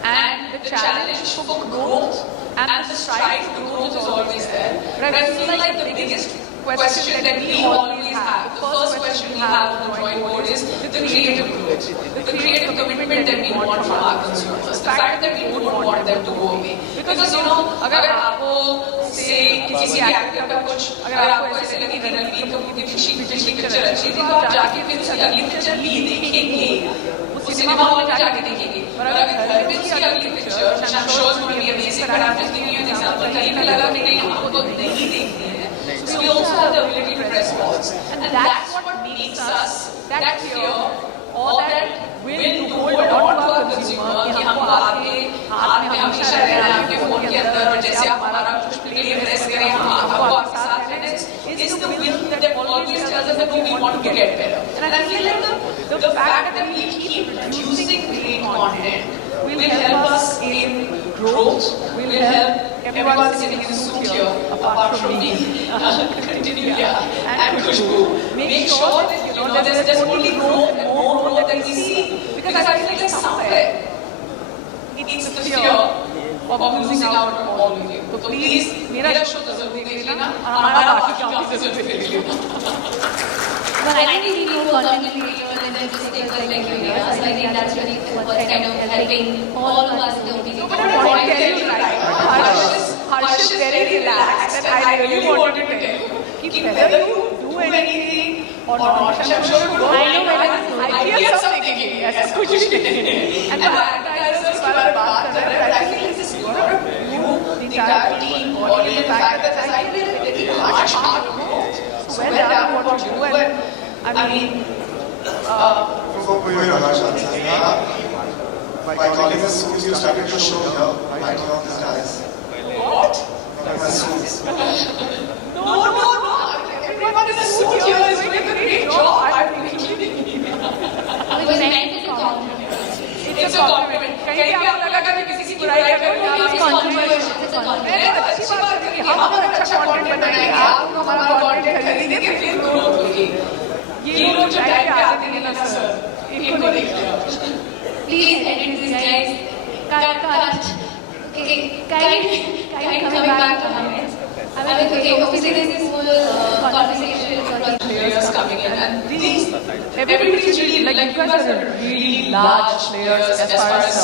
and the challenge for growth and the strive for growth is always there. But I feel like the biggest question that we always have, the first question we have on the drawing board is the creative growth, the creative commitment that we want from our consumers, the fact that we don't want them to go away. Because you know, अगर आपको से किसी एक्टर का कुछ अगर आपको ऐसे लगे कि रणवीर कपूर की पिछली पिक्चर अच्छी थी तो आप जाके फिर उसकी अगली पिक्चर भी देखेंगे, उस सिनेमा हॉल में जाके देखेंगे. और अगर घर में उसकी अगली picture I'm sure it's going to be amazing, but I'm just giving you an example. कहीं पे लगा कि नहीं हमको तो नहीं देखनी है. So we also have the ability to press pause, and that's what makes us that fear or that will to hold on to our consumer कि हम आपके हाथ में हमेशा रहना आपके फोन के अंदर और जैसे आप हमारा कुछ प्ले प्रेस करें हम आपको आपके साथ रहना is the will that always tells us that we want to get better. And I feel like the fact that we keep producing great content will help us in growth, will help everyone sitting in the suit here, apart from me, continue here, and Khushbu. Make sure that you know that there's only growth and more growth that we see. Because I feel like somewhere it's the fear of losing out on all of you. So please, मेरा show तो जरूर देख लेना, हमारा बाकी काम भी जरूर देख लेना. But I think we need more content creators and then just take us like you. So I think that's really what's kind of helping all of us in the OTT. But I want to tell you right, Harsh is very relaxed, and I really want to tell you that whether you do anything or not, I'm sure you don't. I know I feel something in me, ऐसा कुछ भी नहीं है. And the advertisers के बारे में बात कर रहे हैं, I feel this is you, the entire team, or even the fact that I feel very large part of it. So well done what you do, and I mean, For your answer, by calling us suits, you started to show here, by calling these guys. what? Suits. No. Everyone in the suit here is doing a great job. I'm really It's a compliment. कहीं भी आपको लगा कि किसी की बुराई कर रहे हो आप अच्छी बात है कि हम अगर अच्छा कंटेंट बनाएंगे आप हमारा कंटेंट खरीदेंगे फिर ग्रोथ होगी. ये लोग जो टाइम पे आते हैं ना सर इनको देखिए. Please edit this, guys. Cut. Okay, kind coming back to comments. I mean, okay, obviously there's this whole conversation about players coming in, and these everybody is really like you guys are really large players as far as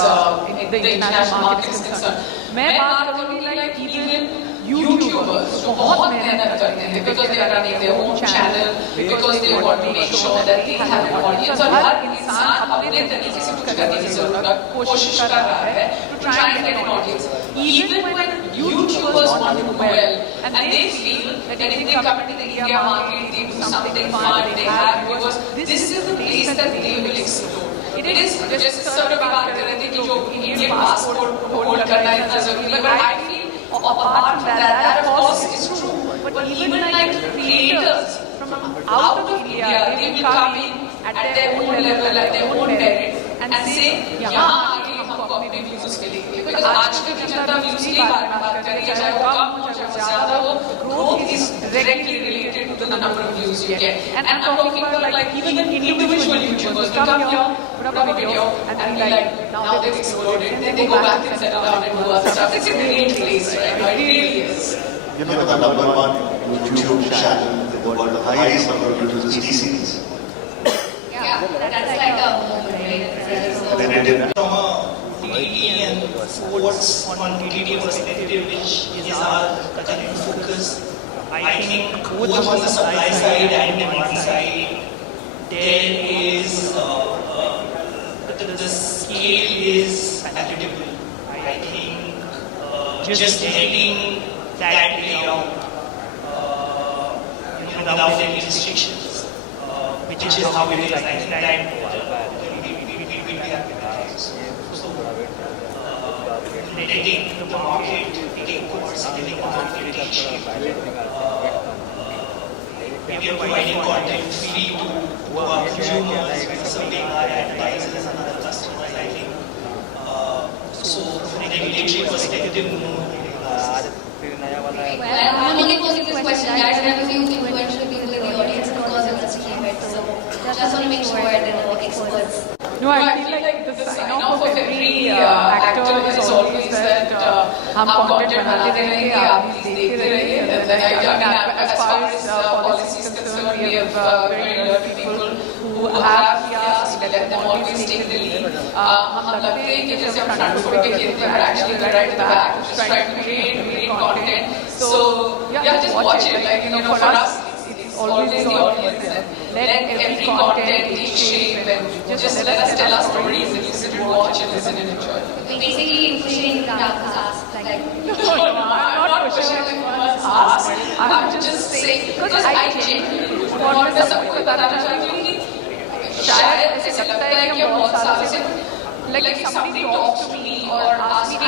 the international market is concerned. मैं बात करूँगी like even YouTubers जो बहुत मेहनत करते हैं because they are running their own channel, because they want to make sure that they have an audience. और हर इंसान अपने तरीके से कुछ करने की जरूरत कोशिश कर रहा है to try and get an audience. Even when YouTubers want to do well and they feel that if they come into the India market, they do something fun, they have viewers, this is the place that they will explore. It is just sort of बात कर रहे थे कि जो Indian passport hold करना इतना जरूरी है, but I feel apart from that of course is true. But even like creators from out of India, they will come in at their own level, at their own merit, and say, यहाँ आके हमको अपने views मिलेंगे. Because आजकल के जनता views की बात करें, चाहे वो कम हो चाहे ज़्यादा हो, growth is directly related to the number of views you get. And I'm talking about like even individual YouTubers who come here, put up a video, and be like, now they've exploded, and then they go back and settle down and do other stuff. It's a great place, right? It really is. You know the number one YouTube channel in the world, the highest number of views is T-Series. Yeah, that's like a moment, right? From a TTT and sports on TTT perspective, which is our current focus, I think both on the supply side and demand side, there is the scale is palatable. I think just getting that layout without any restrictions, which is how it is. I think that we will be advertised. So, letting the market take course, letting the market take shape. We are providing content free to our consumers, we're serving our advertisers and other customers, I think. So, from a regulatory perspective, no. Well, I'm only posing this question, guys, and I have a few influential people in the audience. words. No, I feel like the sign off of every actor is always that हम content बनाते रहेंगे, आप please देखते रहिए. And then, as far as policy is concerned, we have very alert people who have yes, let them always take the lead. हम लगते हैं कि जैसे हम front foot पे खेलते हैं, actually we're right at the back, just trying to create great content. So yeah, just watch it. Like for us, it's always the audience. Let every content take shape and just let us tell our stories and you sit and watch and listen and enjoy. Basically, pushing Ram's ass. No, I'm not pushing anyone's ass. I'm just saying because I genuinely want मैं सबको बताना चाहती हूँ कि शायद ऐसे लगता है कि हम बहुत सालों से like if somebody talks to me or asks me,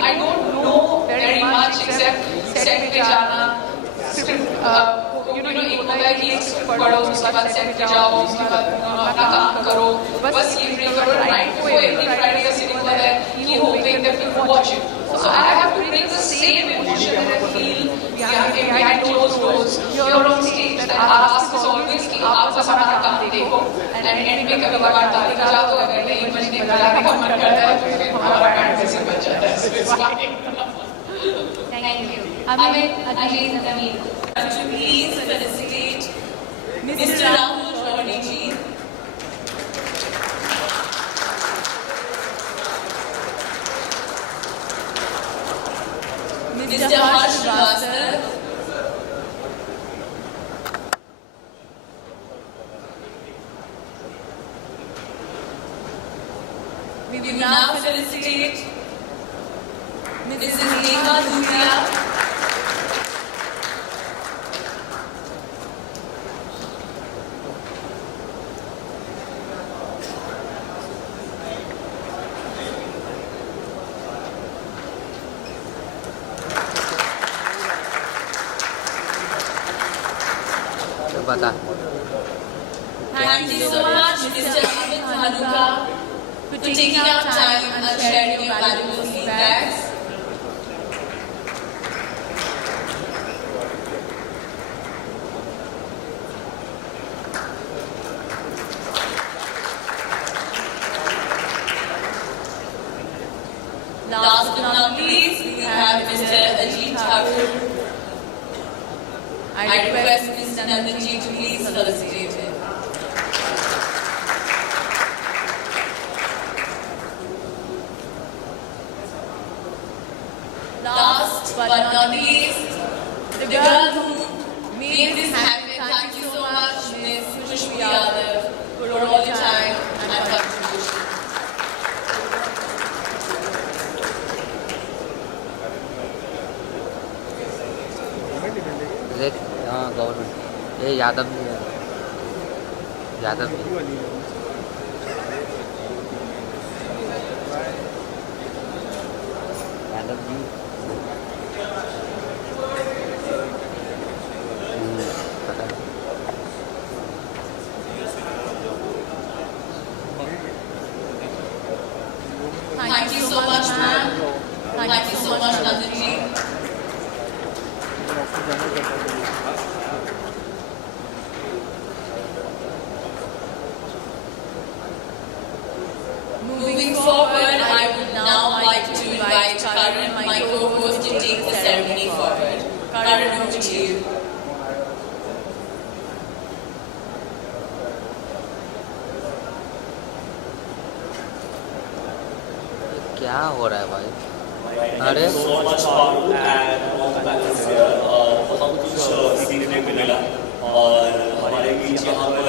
I don't know very much except set पे जाना, सिर्फ एक होता है कि एक पढ़ो उसके बाद सेट पे जाओ उसके बाद अपना काम करो बस ये प्रे करो राइट को एवरी फ्राइडे का सिनेमा है you hoping that people watch it. So I have to bring the same emotion that I feel behind closed doors here on stage. That our ask is always कि आप बस हमारा काम देखो and end में कभी कभार ताली बजा दो अगर नहीं बजने बजाने का मन करता है तो फिर हमारा बैंड वैसे बज जाता है. So it's fine. Thank you. Amit Ajit Naveed. Please felicitate Mr. Rahul Rodi ji. Mr. Harsh Srivastava. We will now felicitate Mrs. Neha Dhuria. बता. Thank you so much, Mr. Amit Dhanuka, for taking out time and sharing your valuable feedbacks. Last but not least, we have Mr. Ajit Thakur. I request Mr. Nandanji to please felicitate him. Last but not least, the girl who made this happen. Thank you so much, Ms. Khushbu Yadav, for all your time and contribution. हाँ गवर्नमेंट ये यादव भी है. यादव भी यादव भी पता है. Thank you so much, ma'am. Thank you so much, Nandanji. Moving forward, I would now like to invite Karan, my co-host, to take the ceremony forward. Karan, over to you. क्या हो रहा है भाई? अरे so much fun and all the balance here. बहुत कुछ सीखने को मिला और हमारे बीच यहाँ पर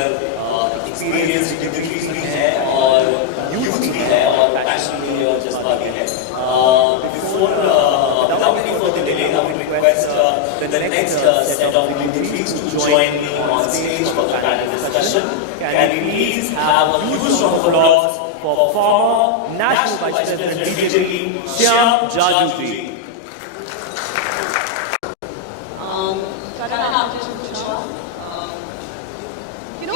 एक्सपीरियंस डिग्रीज भी हैं और यूथ भी है और पैशन भी और जज्बा भी है. Without any further delay, I would request the next set of dignitaries to join me on stage for the panel discussion. Can we please have a huge round of applause for former National Vice President BJP, Shyam Jaju ji.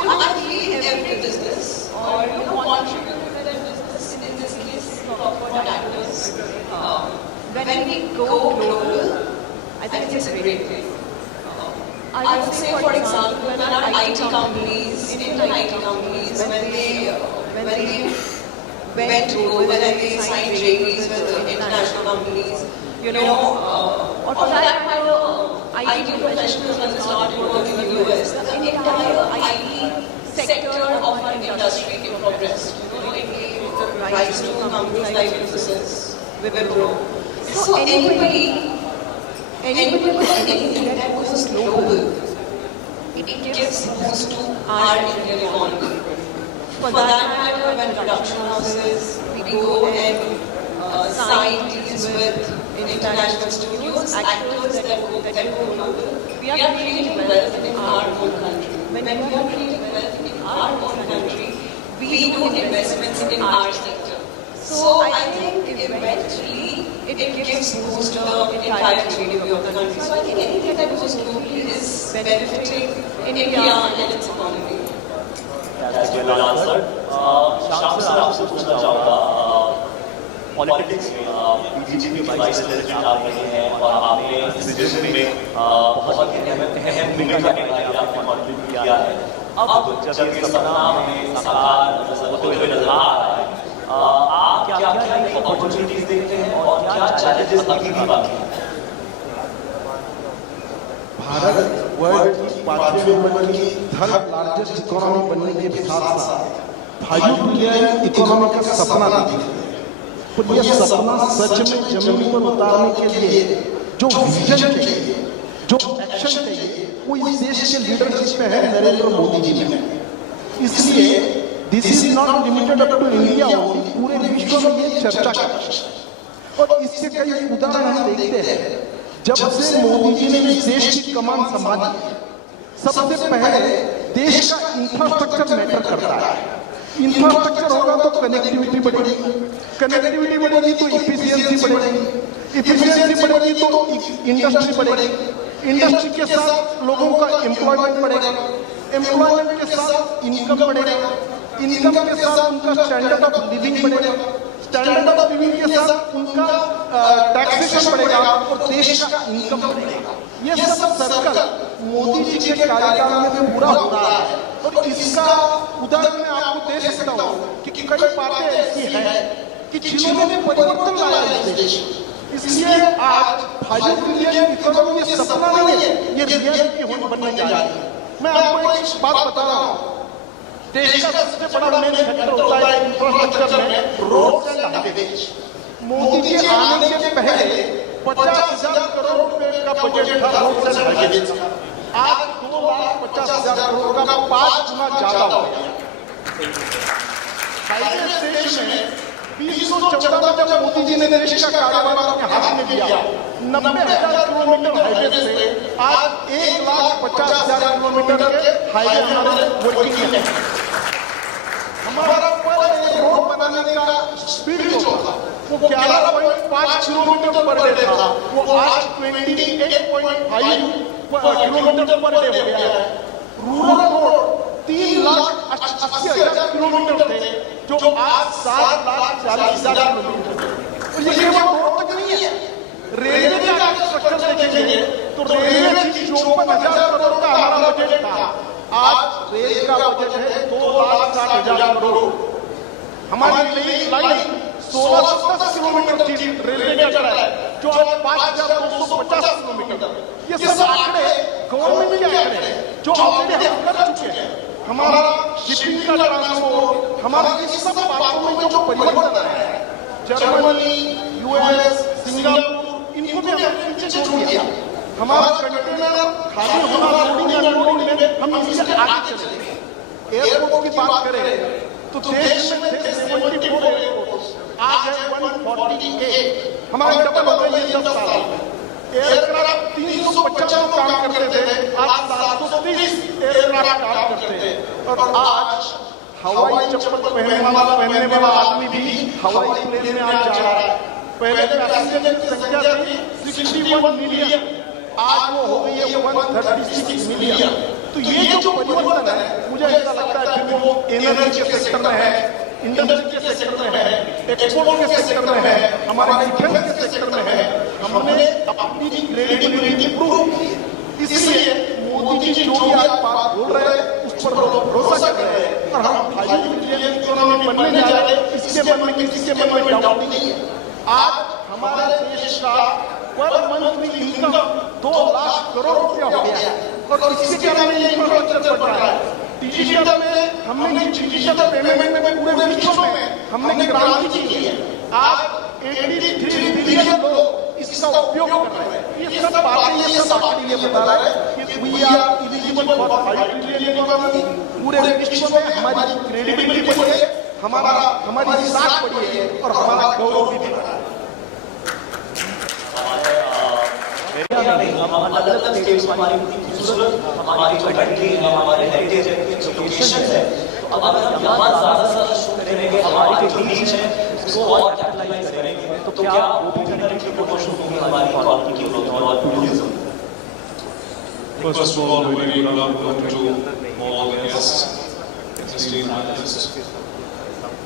I believe every business or contribute to their business in this case for actors. When we go global, I think it's a great thing. I would say, for example, when our IT companies, Indian IT companies, when they when they went global and they signed JVs with international companies, or for that matter, IT professionals when they started working in the US, the entire IT sector of our industry progressed. It gave the rise to companies like Infosys, Wipro. So anybody with anything that goes global, it gives boost to our Indian economy. For that matter, when production houses, we go and sign deals with international studios, actors that go global, we are creating wealth in our own country. When we are creating wealth in our own country, we do investments in our sector. So I think eventually it gives boost to the entire GDP of the country. So I think anything that goes globally is benefiting India and its economy. That's a good answer. Shyam सर, आपसे पूछना चाहूँगा, पॉलिटिक्स में बीजेपी के vice president आप रहे हैं और आपने इस डिसीजन में बहुत अहम भूमिका निभाई, आपने कंट्रीब्यूट किया है। अब जब ये सपना हमें साकार होते हुए नजर आ रहा है, आप क्या अपॉर्चुनिटीज देखते हैं और क्या चैलेंजेस अभी भी बाकी हैं? भारत वर्ल्ड की 5वें नंबर की थर्ड लार्जेस्ट इकोनॉमी बनने के साथ साथ 5 ट्रिलियन इकोनॉमी का सपना देखते हैं। और यह सपना सच में जमीन पर उतारने के लिए जो विजन चाहिए, जो एक्शन चाहिए, वो इस देश के लीडरशिप में है, नरेंद्र मोदी जी में। इसलिए this is not limited up to India, पूरे विश्व में ये चर्चा है। और इससे कई उदाहरण हम देखते हैं। जब से मोदी जी ने इस देश की कमान संभाली, सबसे पहले देश का इंफ्रास्ट्रक्चर मैटर करता है। इंफ्रास्ट्रक्चर होगा तो कनेक्टिविटी बढ़ेगी, कनेक्टिविटी बढ़ेगी तो इफिशियंसी बढ़ेगी, इफिशियंसी बढ़ेगी तो इंडस्ट्री बढ़ेगी, इंडस्ट्री के साथ लोगों का एम्प्लॉयमेंट बढ़ेगा, एम्प्लॉयमेंट के साथ इनकम बढ़ेगा, इनकम के साथ उनका स्टैंडर्ड ऑफ लिविंग बढ़ेगा, स्टैंडर्ड ऑफ लिविंग के साथ उनका टैक्सेशन बढ़ेगा और देश का इनकम बढ़ेगा। ये सब सर्कल मोदी जी के कार्यकाल में पूरा हो रहा है। और इसका उदाहरण मैं आपको दे सकता हूँ कि कई बातें ऐसी हैं कि जिन्होंने परिवर्तन लाया इस देश। इसलिए आज 5 ट्रिलियन इकोनॉमी ये सपना नहीं है, ये रियलिटी बनने जा रही है। मैं आपको एक बात बता रहा हूँ, देश का सबसे बड़ा मेन फैक्टर होता है इंफ्रास्ट्रक्चर में रोड एंड हाईवेज। मोदी जी आने के पहले 50,000 करोड़ रुपए का बजट था रोड एंड हाईवेज का। आज 2,50,000 करोड़ का 5 गुना ज्यादा हो गया। हाईवे देश में 2014 में जब मोदी जी ने देश का कारोबार अपने हाथ में लिया, 90,000 किलोमीटर हाईवे से आज 1,50,000 किलोमीटर के हाईवे हमारे वर्किंग में है। हमारा रोड बनाने का स्पीड जो था वो 11.5 किलोमीटर पर डे था, वो आज 28.5 किलोमीटर पर डे हो गया है। रूरल रोड 3,80,000 किलोमीटर थे जो आज 7,40,000 किलोमीटर। तो ये केवल रोड तक नहीं है, रेलवे का स्ट्रक्चर देखेंगे तो रेलवे 54,000 करोड़ का हमारा बजट था, आज रेल का बजट है 2,60,000 करोड़। हमारी नई लाइन 1610 किलोमीटर थी रेलवे का चला जो आज 5,250 किलोमीटर। ये सब आंकड़े गवर्नमेंट के आंकड़े जो ऑलरेडी हम कर चुके हैं। हमारा शिपिंग का ट्रांसपोर्ट, हमारा इस सब बातों में जो परिवर्तन आया है, जर्मनी, यूएस, सिंगापुर, इनको भी हमने पीछे छोड़ दिया। हमारा कंटेनर खाली होना लोडिंग अनलोडिंग में हम इससे आगे चले गए। एयरपोर्ट की बात करें तो देश में थे 74 एयरपोर्ट्स, आज है 148, हमारे डबल हो गए ये 10 साल में। एयरक्राफ्ट 350 काम करते थे, आज 730 एयरक्राफ्ट काम करते हैं। और आज हवाई चप्पल पहनने वाला आदमी भी हवाई प्लेन में आज जा रहा है। पहले पैसेंजर की संख्या थी 61 मिलियन, आज वो हो गई है 136 मिलियन। तो ये जो परिवर्तन है, मुझे ऐसा लगता है कि वो एनर्जी के सेक्टर में है, इंडस्ट्री के सेक्टर में है, एक्सपोर्ट के सेक्टर में है, हमारे डिफेंस के सेक्टर में है। हमने अपनी क्रेडिबिलिटी प्रूव की। इसलिए मोदी जी जो भी आज बात बोल रहे हैं उस पर लोग भरोसा कर रहे हैं। और हम 5 ट्रिलियन इकोनॉमी बनने जा रहे हैं, इसके मन में किसी के मन में डाउट नहीं है। आज हमारे देश का पर मंथली इनकम 2 लाख करोड़ रुपया हो गया है और इसके कारण ये इंफ्रास्ट्रक्चर बढ़ रहा है। डिजिटल में हमने डिजिटल पेमेंट में पूरे विश्व में हमने क्रांति की है। आज 83 बिलियन लोग इसका उपयोग कर रहे हैं। ये सब बातें ये सब आपके लिए बता रहा है कि we are eligible for 5 trillion economy. पूरे विश्व में हमारी क्रेडिबिलिटी बढ़ी है, हमारी साख बढ़ी है और हमारा गौरव भी बढ़ा है। हम अलग अलग स्टेट्स में हमारी खूबसूरत हमारी जो कंट्री है, हमारे हेरिटेज है, जो लोकेशन है, तो अगर हम यहाँ ज्यादा शो करेंगे, हमारी जो रीच है उसको और कैपिटलाइज करेंगे, तो क्या वो भी कंट्री प्रमोशन होगी हमारी इकोनॉमी की और tourism. First of all, very welcome to all the guests, esteemed panelists,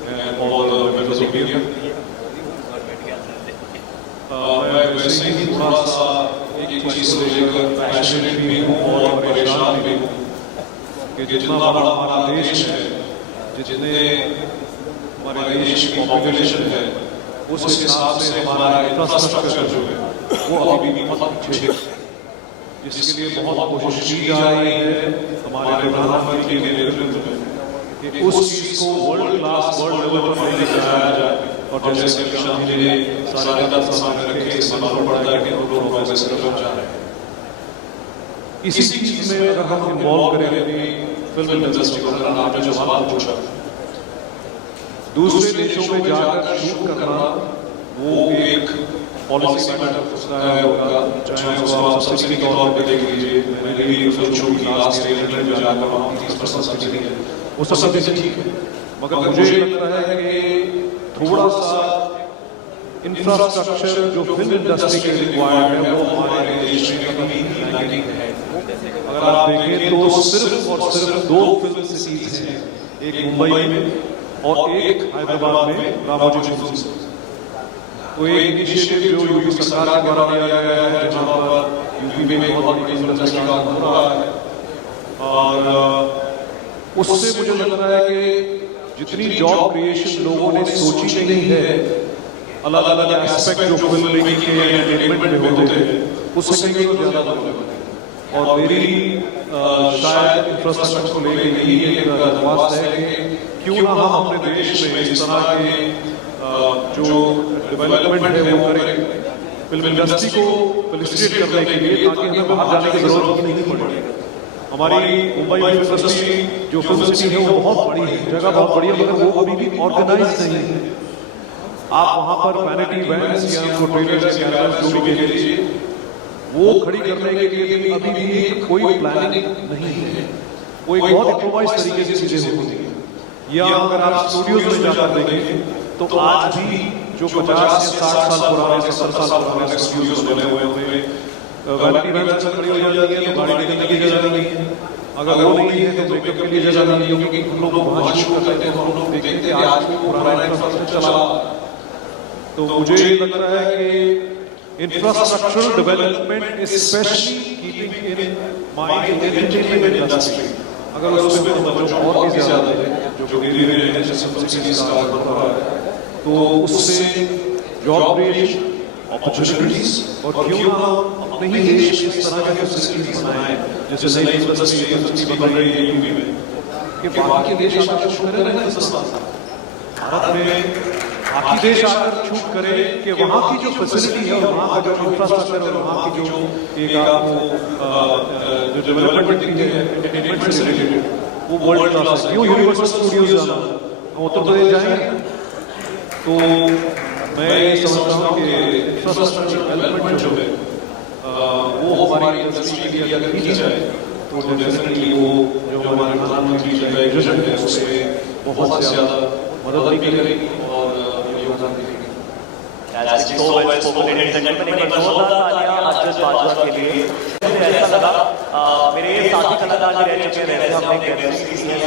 and all the members of media. मैं वैसे ही थोड़ा सा एक चीज को लेकर पैशनेट भी हूँ और परेशान भी हूँ कि जितना बड़ा हमारा देश है, जितने हमारे देश की पॉपुलेशन है, उस हिसाब से हमारा इंफ्रास्ट्रक्चर जो है वो अभी भी बहुत पीछे है, जिसके लिए बहुत कोशिश की जा रही है हमारे प्रधानमंत्री के नेतृत्व में कि उस चीज को वर्ल्ड क्लास वर्ल्ड लेवल पर लेकर जाया जाए। और जैसे कि शाम जी ने सारे तथ्य सामने रखे, इस बात पर पड़ता है कि हम लोग प्रोग्रेस कर जा रहे हैं। इसी चीज में अगर हम इन्वॉल्व करें अपनी फिल्म इंडस्ट्री को, अगर आपने जो सवाल पूछा, दूसरे देशों में जाकर शूट करना वो एक पॉलिसी मैटर होता है उनका, चाहे उसको आप सब्सिडी के तौर पर देख लीजिए। मैंने भी फिल्म शूट की लास्ट ईयर में जाकर वहाँ 30% सब्सिडी है, वो सब चीजें ठीक है, मगर मुझे लगता है कि थोड़ा सा इंफ्रास्ट्रक्चर जो फिल्म इंडस्ट्री के रिक्वायर्ड है वो हमारे देश में कभी लैकिंग है। अगर आप देखें तो सिर्फ और सिर्फ 2 फिल्म सिटीज हैं, एक मुंबई में और एक हैदराबाद में रामोजी फिल्म सिटी। तो एक इनिशिएटिव जो यूपी सरकार के द्वारा लिया गया है, जहाँ पर यूपी में बहुत बड़ी फिल्म इंडस्ट्री का काम हो रहा है, और उससे मुझे लग रहा है कि जितनी जॉब क्रिएशन लोगों ने सोची नहीं है, अलग अलग एस्पेक्ट जो फिल्म मेकिंग के एंटरटेनमेंट में होते हैं, उससे कहीं तो ज्यादा लोग। और मेरी शायद इंफ्रास्ट्रक्चर को लेकर यही एक दरख्वास्त है कि क्यों ना हम अपने देश में इस तरह के जो डेवलपमेंट है वो करें फिल्म इंडस्ट्री को फेलिसिटेट करने के लिए, ताकि हमें बाहर जाने की जरूरत नहीं पड़े। हमारी मुंबई फिल्म इंडस्ट्री जो फिल्म सिटी है वो बहुत बड़ी है, जगह बहुत बड़ी है, मगर वो अभी भी ऑर्गेनाइज नहीं है। आप वहाँ पर वैनिटी वैन्स या ट्रेलर्स कैमरास जो भी देख लीजिए, वो खड़ी करने के लिए अभी भी कोई प्लानिंग नहीं है, वो एक बहुत इम्प्रोवाइज तरीके से चीजें होती हैं। या अगर आप स्टूडियोज में जाकर देखें तो आज भी जो 50 या 60 साल पुराने 70 साल पुराने स्टूडियोज बने हुए हैं, वैनिटी वैन्स खड़ी हो जाती है तो गाड़ी निकलने की जगह नहीं है, अगर वो नहीं है तो मेकअप के लिए जगह नहीं है, क्योंकि हम लोग वहाँ शूट करते हैं तो हम लोग देखते हैं आज भी पुराना इंफ्रास्ट्रक्चर चला। तो मुझे लगता है कि infrastructural development specially keeping in mind entertainment industry, अगर उसमें तवज्जो और भी ज्यादा है, जो धीरे धीरे सब्सिडीज का बढ़ रहा है, तो उससे जॉब क्रिएशन अपॉर्चुनिटीज, और क्यों ना अपने ही देश में इस तरह के फैसिलिटीज बनाए, जैसे नई इंडस्ट्री बन रही है यूपी में, कि बाकी देश आकर शूट करें ना सस्ता, भारत में बाकी देश आकर शूट करें कि वहाँ की जो फैसिलिटी है, वहाँ का जो इंफ्रास्ट्रक्चर है, वहाँ की जो एक आपको जो डेवलपमेंट है एंटरटेनमेंट से रिलेटेड, वो वर्ल्ड क्लास है। क्यों यूनिवर्सल स्टूडियोज जाना, हम उत्तर प्रदेश जाएंगे तो मैं ये समझता हूँ कि इंफ्रास्ट्रक्चर डेवलपमेंट जो है वो हमारी इंडस्ट्री के लिए अगर की जाए तो डेफिनेटली वो जो हमारे प्रधानमंत्री जी का विजन है उसमें बहुत ज्यादा मदद भी करेगी और योगदान देगी। के लिए मुझे ऐसा लगा, मेरे साथी कलाकार भी रह चुके हैं, हमने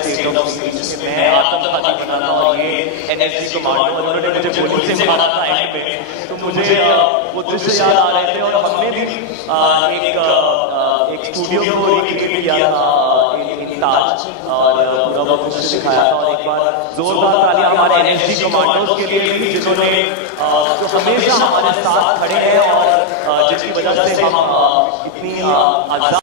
स्टेट ऑफ स्पीच में आतंकवादी बनाना और ये एनएसजी को मारना, उन्होंने मुझे गोली से मारा था एंड पे, तो मुझे वो दृश्य याद आ रहे थे। और हमने भी एक स्टूडियो को रिक्रिएट किया था ताज और पूरा वो कुछ दिखाया था। और एक बार जोरदार तालियां हमारे एनएसजी कमांडोज के लिए भी, जिन्होंने जो हमेशा हमारे साथ खड़े हैं और जिसकी वजह से हम इतनी आजाद।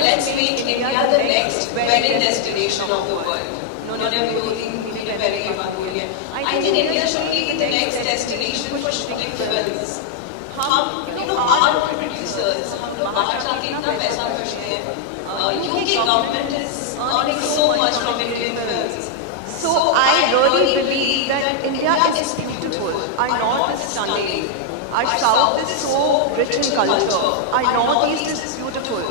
Let's make India the next wedding destination of the world. उन्होंने भी 2-3 महीने पहले ये बात बोली है। I think India should be the next destination for shooting films. हम are producers, हम लोग बाहर जाके इतना पैसा खर्चते हैं। UK government is earning so much from Indian films. So I really believe that India is beautiful. Our north is stunning. Our south is so rich in culture. Our northeast is beautiful.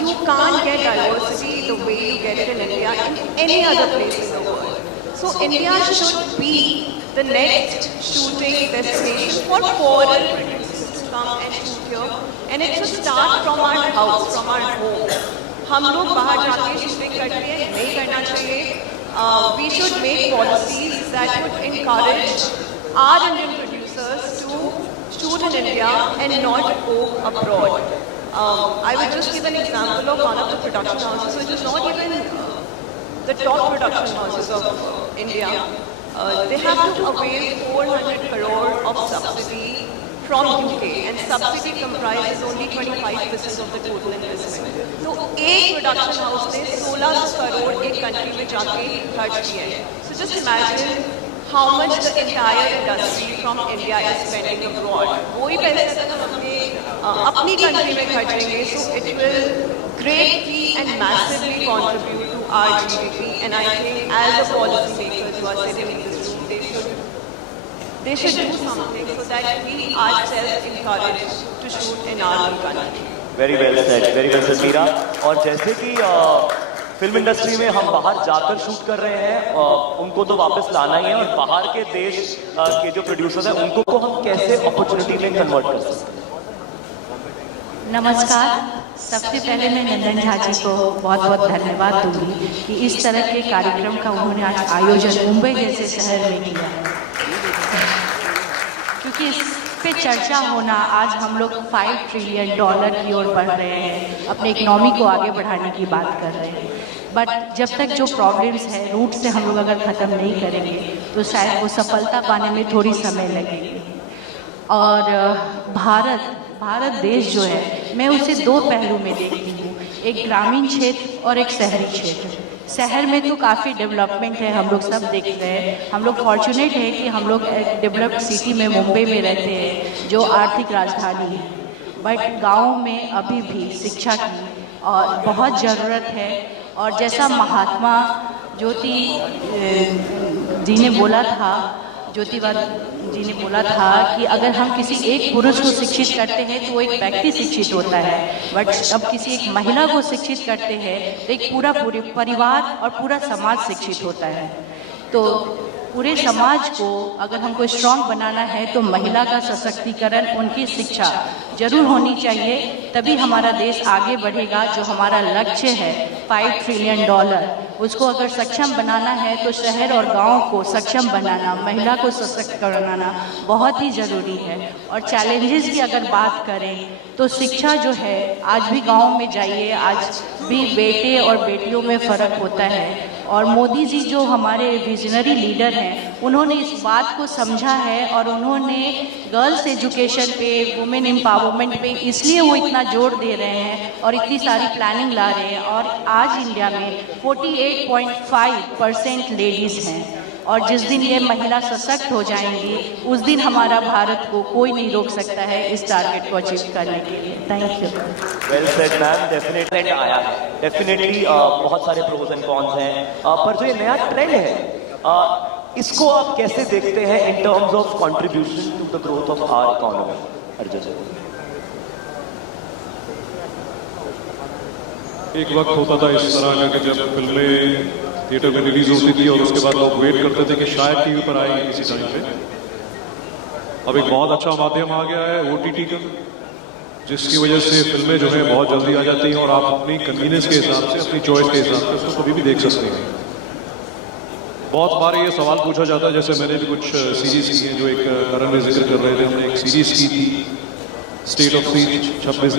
You can't get diversity the way you get it in India in any other place in the world. So India should be the next shooting destination for foreign producers to come and shoot here. And it should start from our house, from our home. हम लोग बाहर जाके शूटिंग करते हैं, नहीं करना चाहिए। We should make policies that would encourage our Indian producers to shoot in India and not go abroad. I would just give an example of one of the production houses, which is not even the top production houses of India. They have to avail 400 crore of subsidy from UK, and subsidy comprises only 25% of the total investment. So एक production house ने 1600 crore एक country में जाके खर्च किए हैं. So just imagine how much the entire industry from India is spending abroad. वही पैसे अगर हम अपनी country में खर्चेंगे, so it will greatly and massively contribute to our GDP. And I think as a policy makers who are sitting in this room, they should do something so that we ourselves encourage to shoot in our own country. Very well said Meera. और जैसे कि film industry में हम बाहर जाकर शूट कर रहे हैं, उनको तो वापस लाना ही है, और बाहर के देश के जो प्रोड्यूसर्स हैं उनको को हम कैसे अपॉर्चुनिटी में कन्वर्ट कर सकते हैं? नमस्कार। सबसे पहले मैं नंदन झा जी को बहुत बहुत धन्यवाद दूंगी कि इस तरह के कार्यक्रम का उन्होंने आज आयोजन मुंबई जैसे शहर में किया है, क्योंकि इस पे चर्चा होना, आज हम लोग $5 ट्रिलियन की ओर बढ़ रहे हैं, अपने इकोनॉमी को आगे बढ़ाने की बात कर रहे हैं। बट जब तक जो प्रॉब्लम्स है रूट से हम लोग अगर ख़त्म नहीं करेंगे तो शायद वो सफलता पाने में थोड़ी समय लगेगी। और भारत देश जो है, मैं उसे दो पहलू में देखती हूँ, एक ग्रामीण क्षेत्र और एक शहरी क्षेत्र। शहर में तो काफ़ी डेवलपमेंट है, हम लोग सब देख रहे हैं। हम लोग फॉर्चुनेट है कि हम लोग एक डेवलप्ड सिटी में मुंबई में रहते हैं, जो आर्थिक राजधानी है। बट गांव में अभी भी शिक्षा की और बहुत ज़रूरत है। और जैसा महात्मा ज्योति जी ने बोला था, ज्योतिबा जी ने बोला था कि अगर हम किसी एक पुरुष को शिक्षित करते हैं तो वो एक व्यक्ति शिक्षित होता है, बट अब किसी एक महिला को शिक्षित करते हैं तो एक पूरा परिवार और पूरा समाज शिक्षित होता है। तो पूरे समाज को अगर हमको स्ट्रॉन्ग बनाना है तो महिला का सशक्तिकरण, उनकी शिक्षा जरूर होनी चाहिए, तभी हमारा देश आगे बढ़ेगा। जो हमारा लक्ष्य है $5 ट्रिलियन, उसको अगर सक्षम बनाना है तो शहर और गांव को सक्षम बनाना, महिला को सशक्त बनाना बहुत ही ज़रूरी है। और चैलेंजेस की अगर बात करें तो शिक्षा जो है, आज भी गांव में जाइए, आज भी बेटे और बेटियों में फ़र्क होता है। और मोदी जी जो हमारे विजनरी लीडर हैं, उन्होंने इस बात को समझा है और उन्होंने गर्ल्स एजुकेशन पे, वुमेन एम्पावरमेंट पे इसलिए वो इतना जोर दे रहे हैं और इतनी सारी प्लानिंग ला रहे हैं। और आज इंडिया में 48.5% लेडीज़ हैं, और जिस दिन ये महिला सशक्त हो जाएंगी उस दिन हमारा भारत को कोई नहीं रोक सकता है इस टारगेट को अचीव करने के लिए। Thank you. Well said ma'am. Definitely आया है, डेफिनेटली बहुत सारे प्रोज एंड कॉन्स हैं, पर जो ये नया ट्रेंड है इसको आप कैसे देखते हैं in terms of contribution to the growth of our economy? Arjun, एक वक्त होता था इस तरह का कि जब फिल्में थिएटर में रिलीज होती थी और उसके बाद लोग वेट करते थे कि शायद टीवी पर आएगी किसी टाइम पे। अब एक बहुत अच्छा माध्यम आ गया है OTT का, जिसकी वजह से फिल्में जो है बहुत जल्दी आ जाती हैं और आप अपनी कन्वीनियंस के हिसाब से, अपनी चॉइस के हिसाब से उसको कभी भी देख सकते हैं। बहुत बार ये सवाल पूछा जाता है, जैसे मैंने भी कुछ सीरीज की है जो एक करण में जिक्र कर रहे थे, हमने एक सीरीज की थी स्टेट ऑफ सीज 26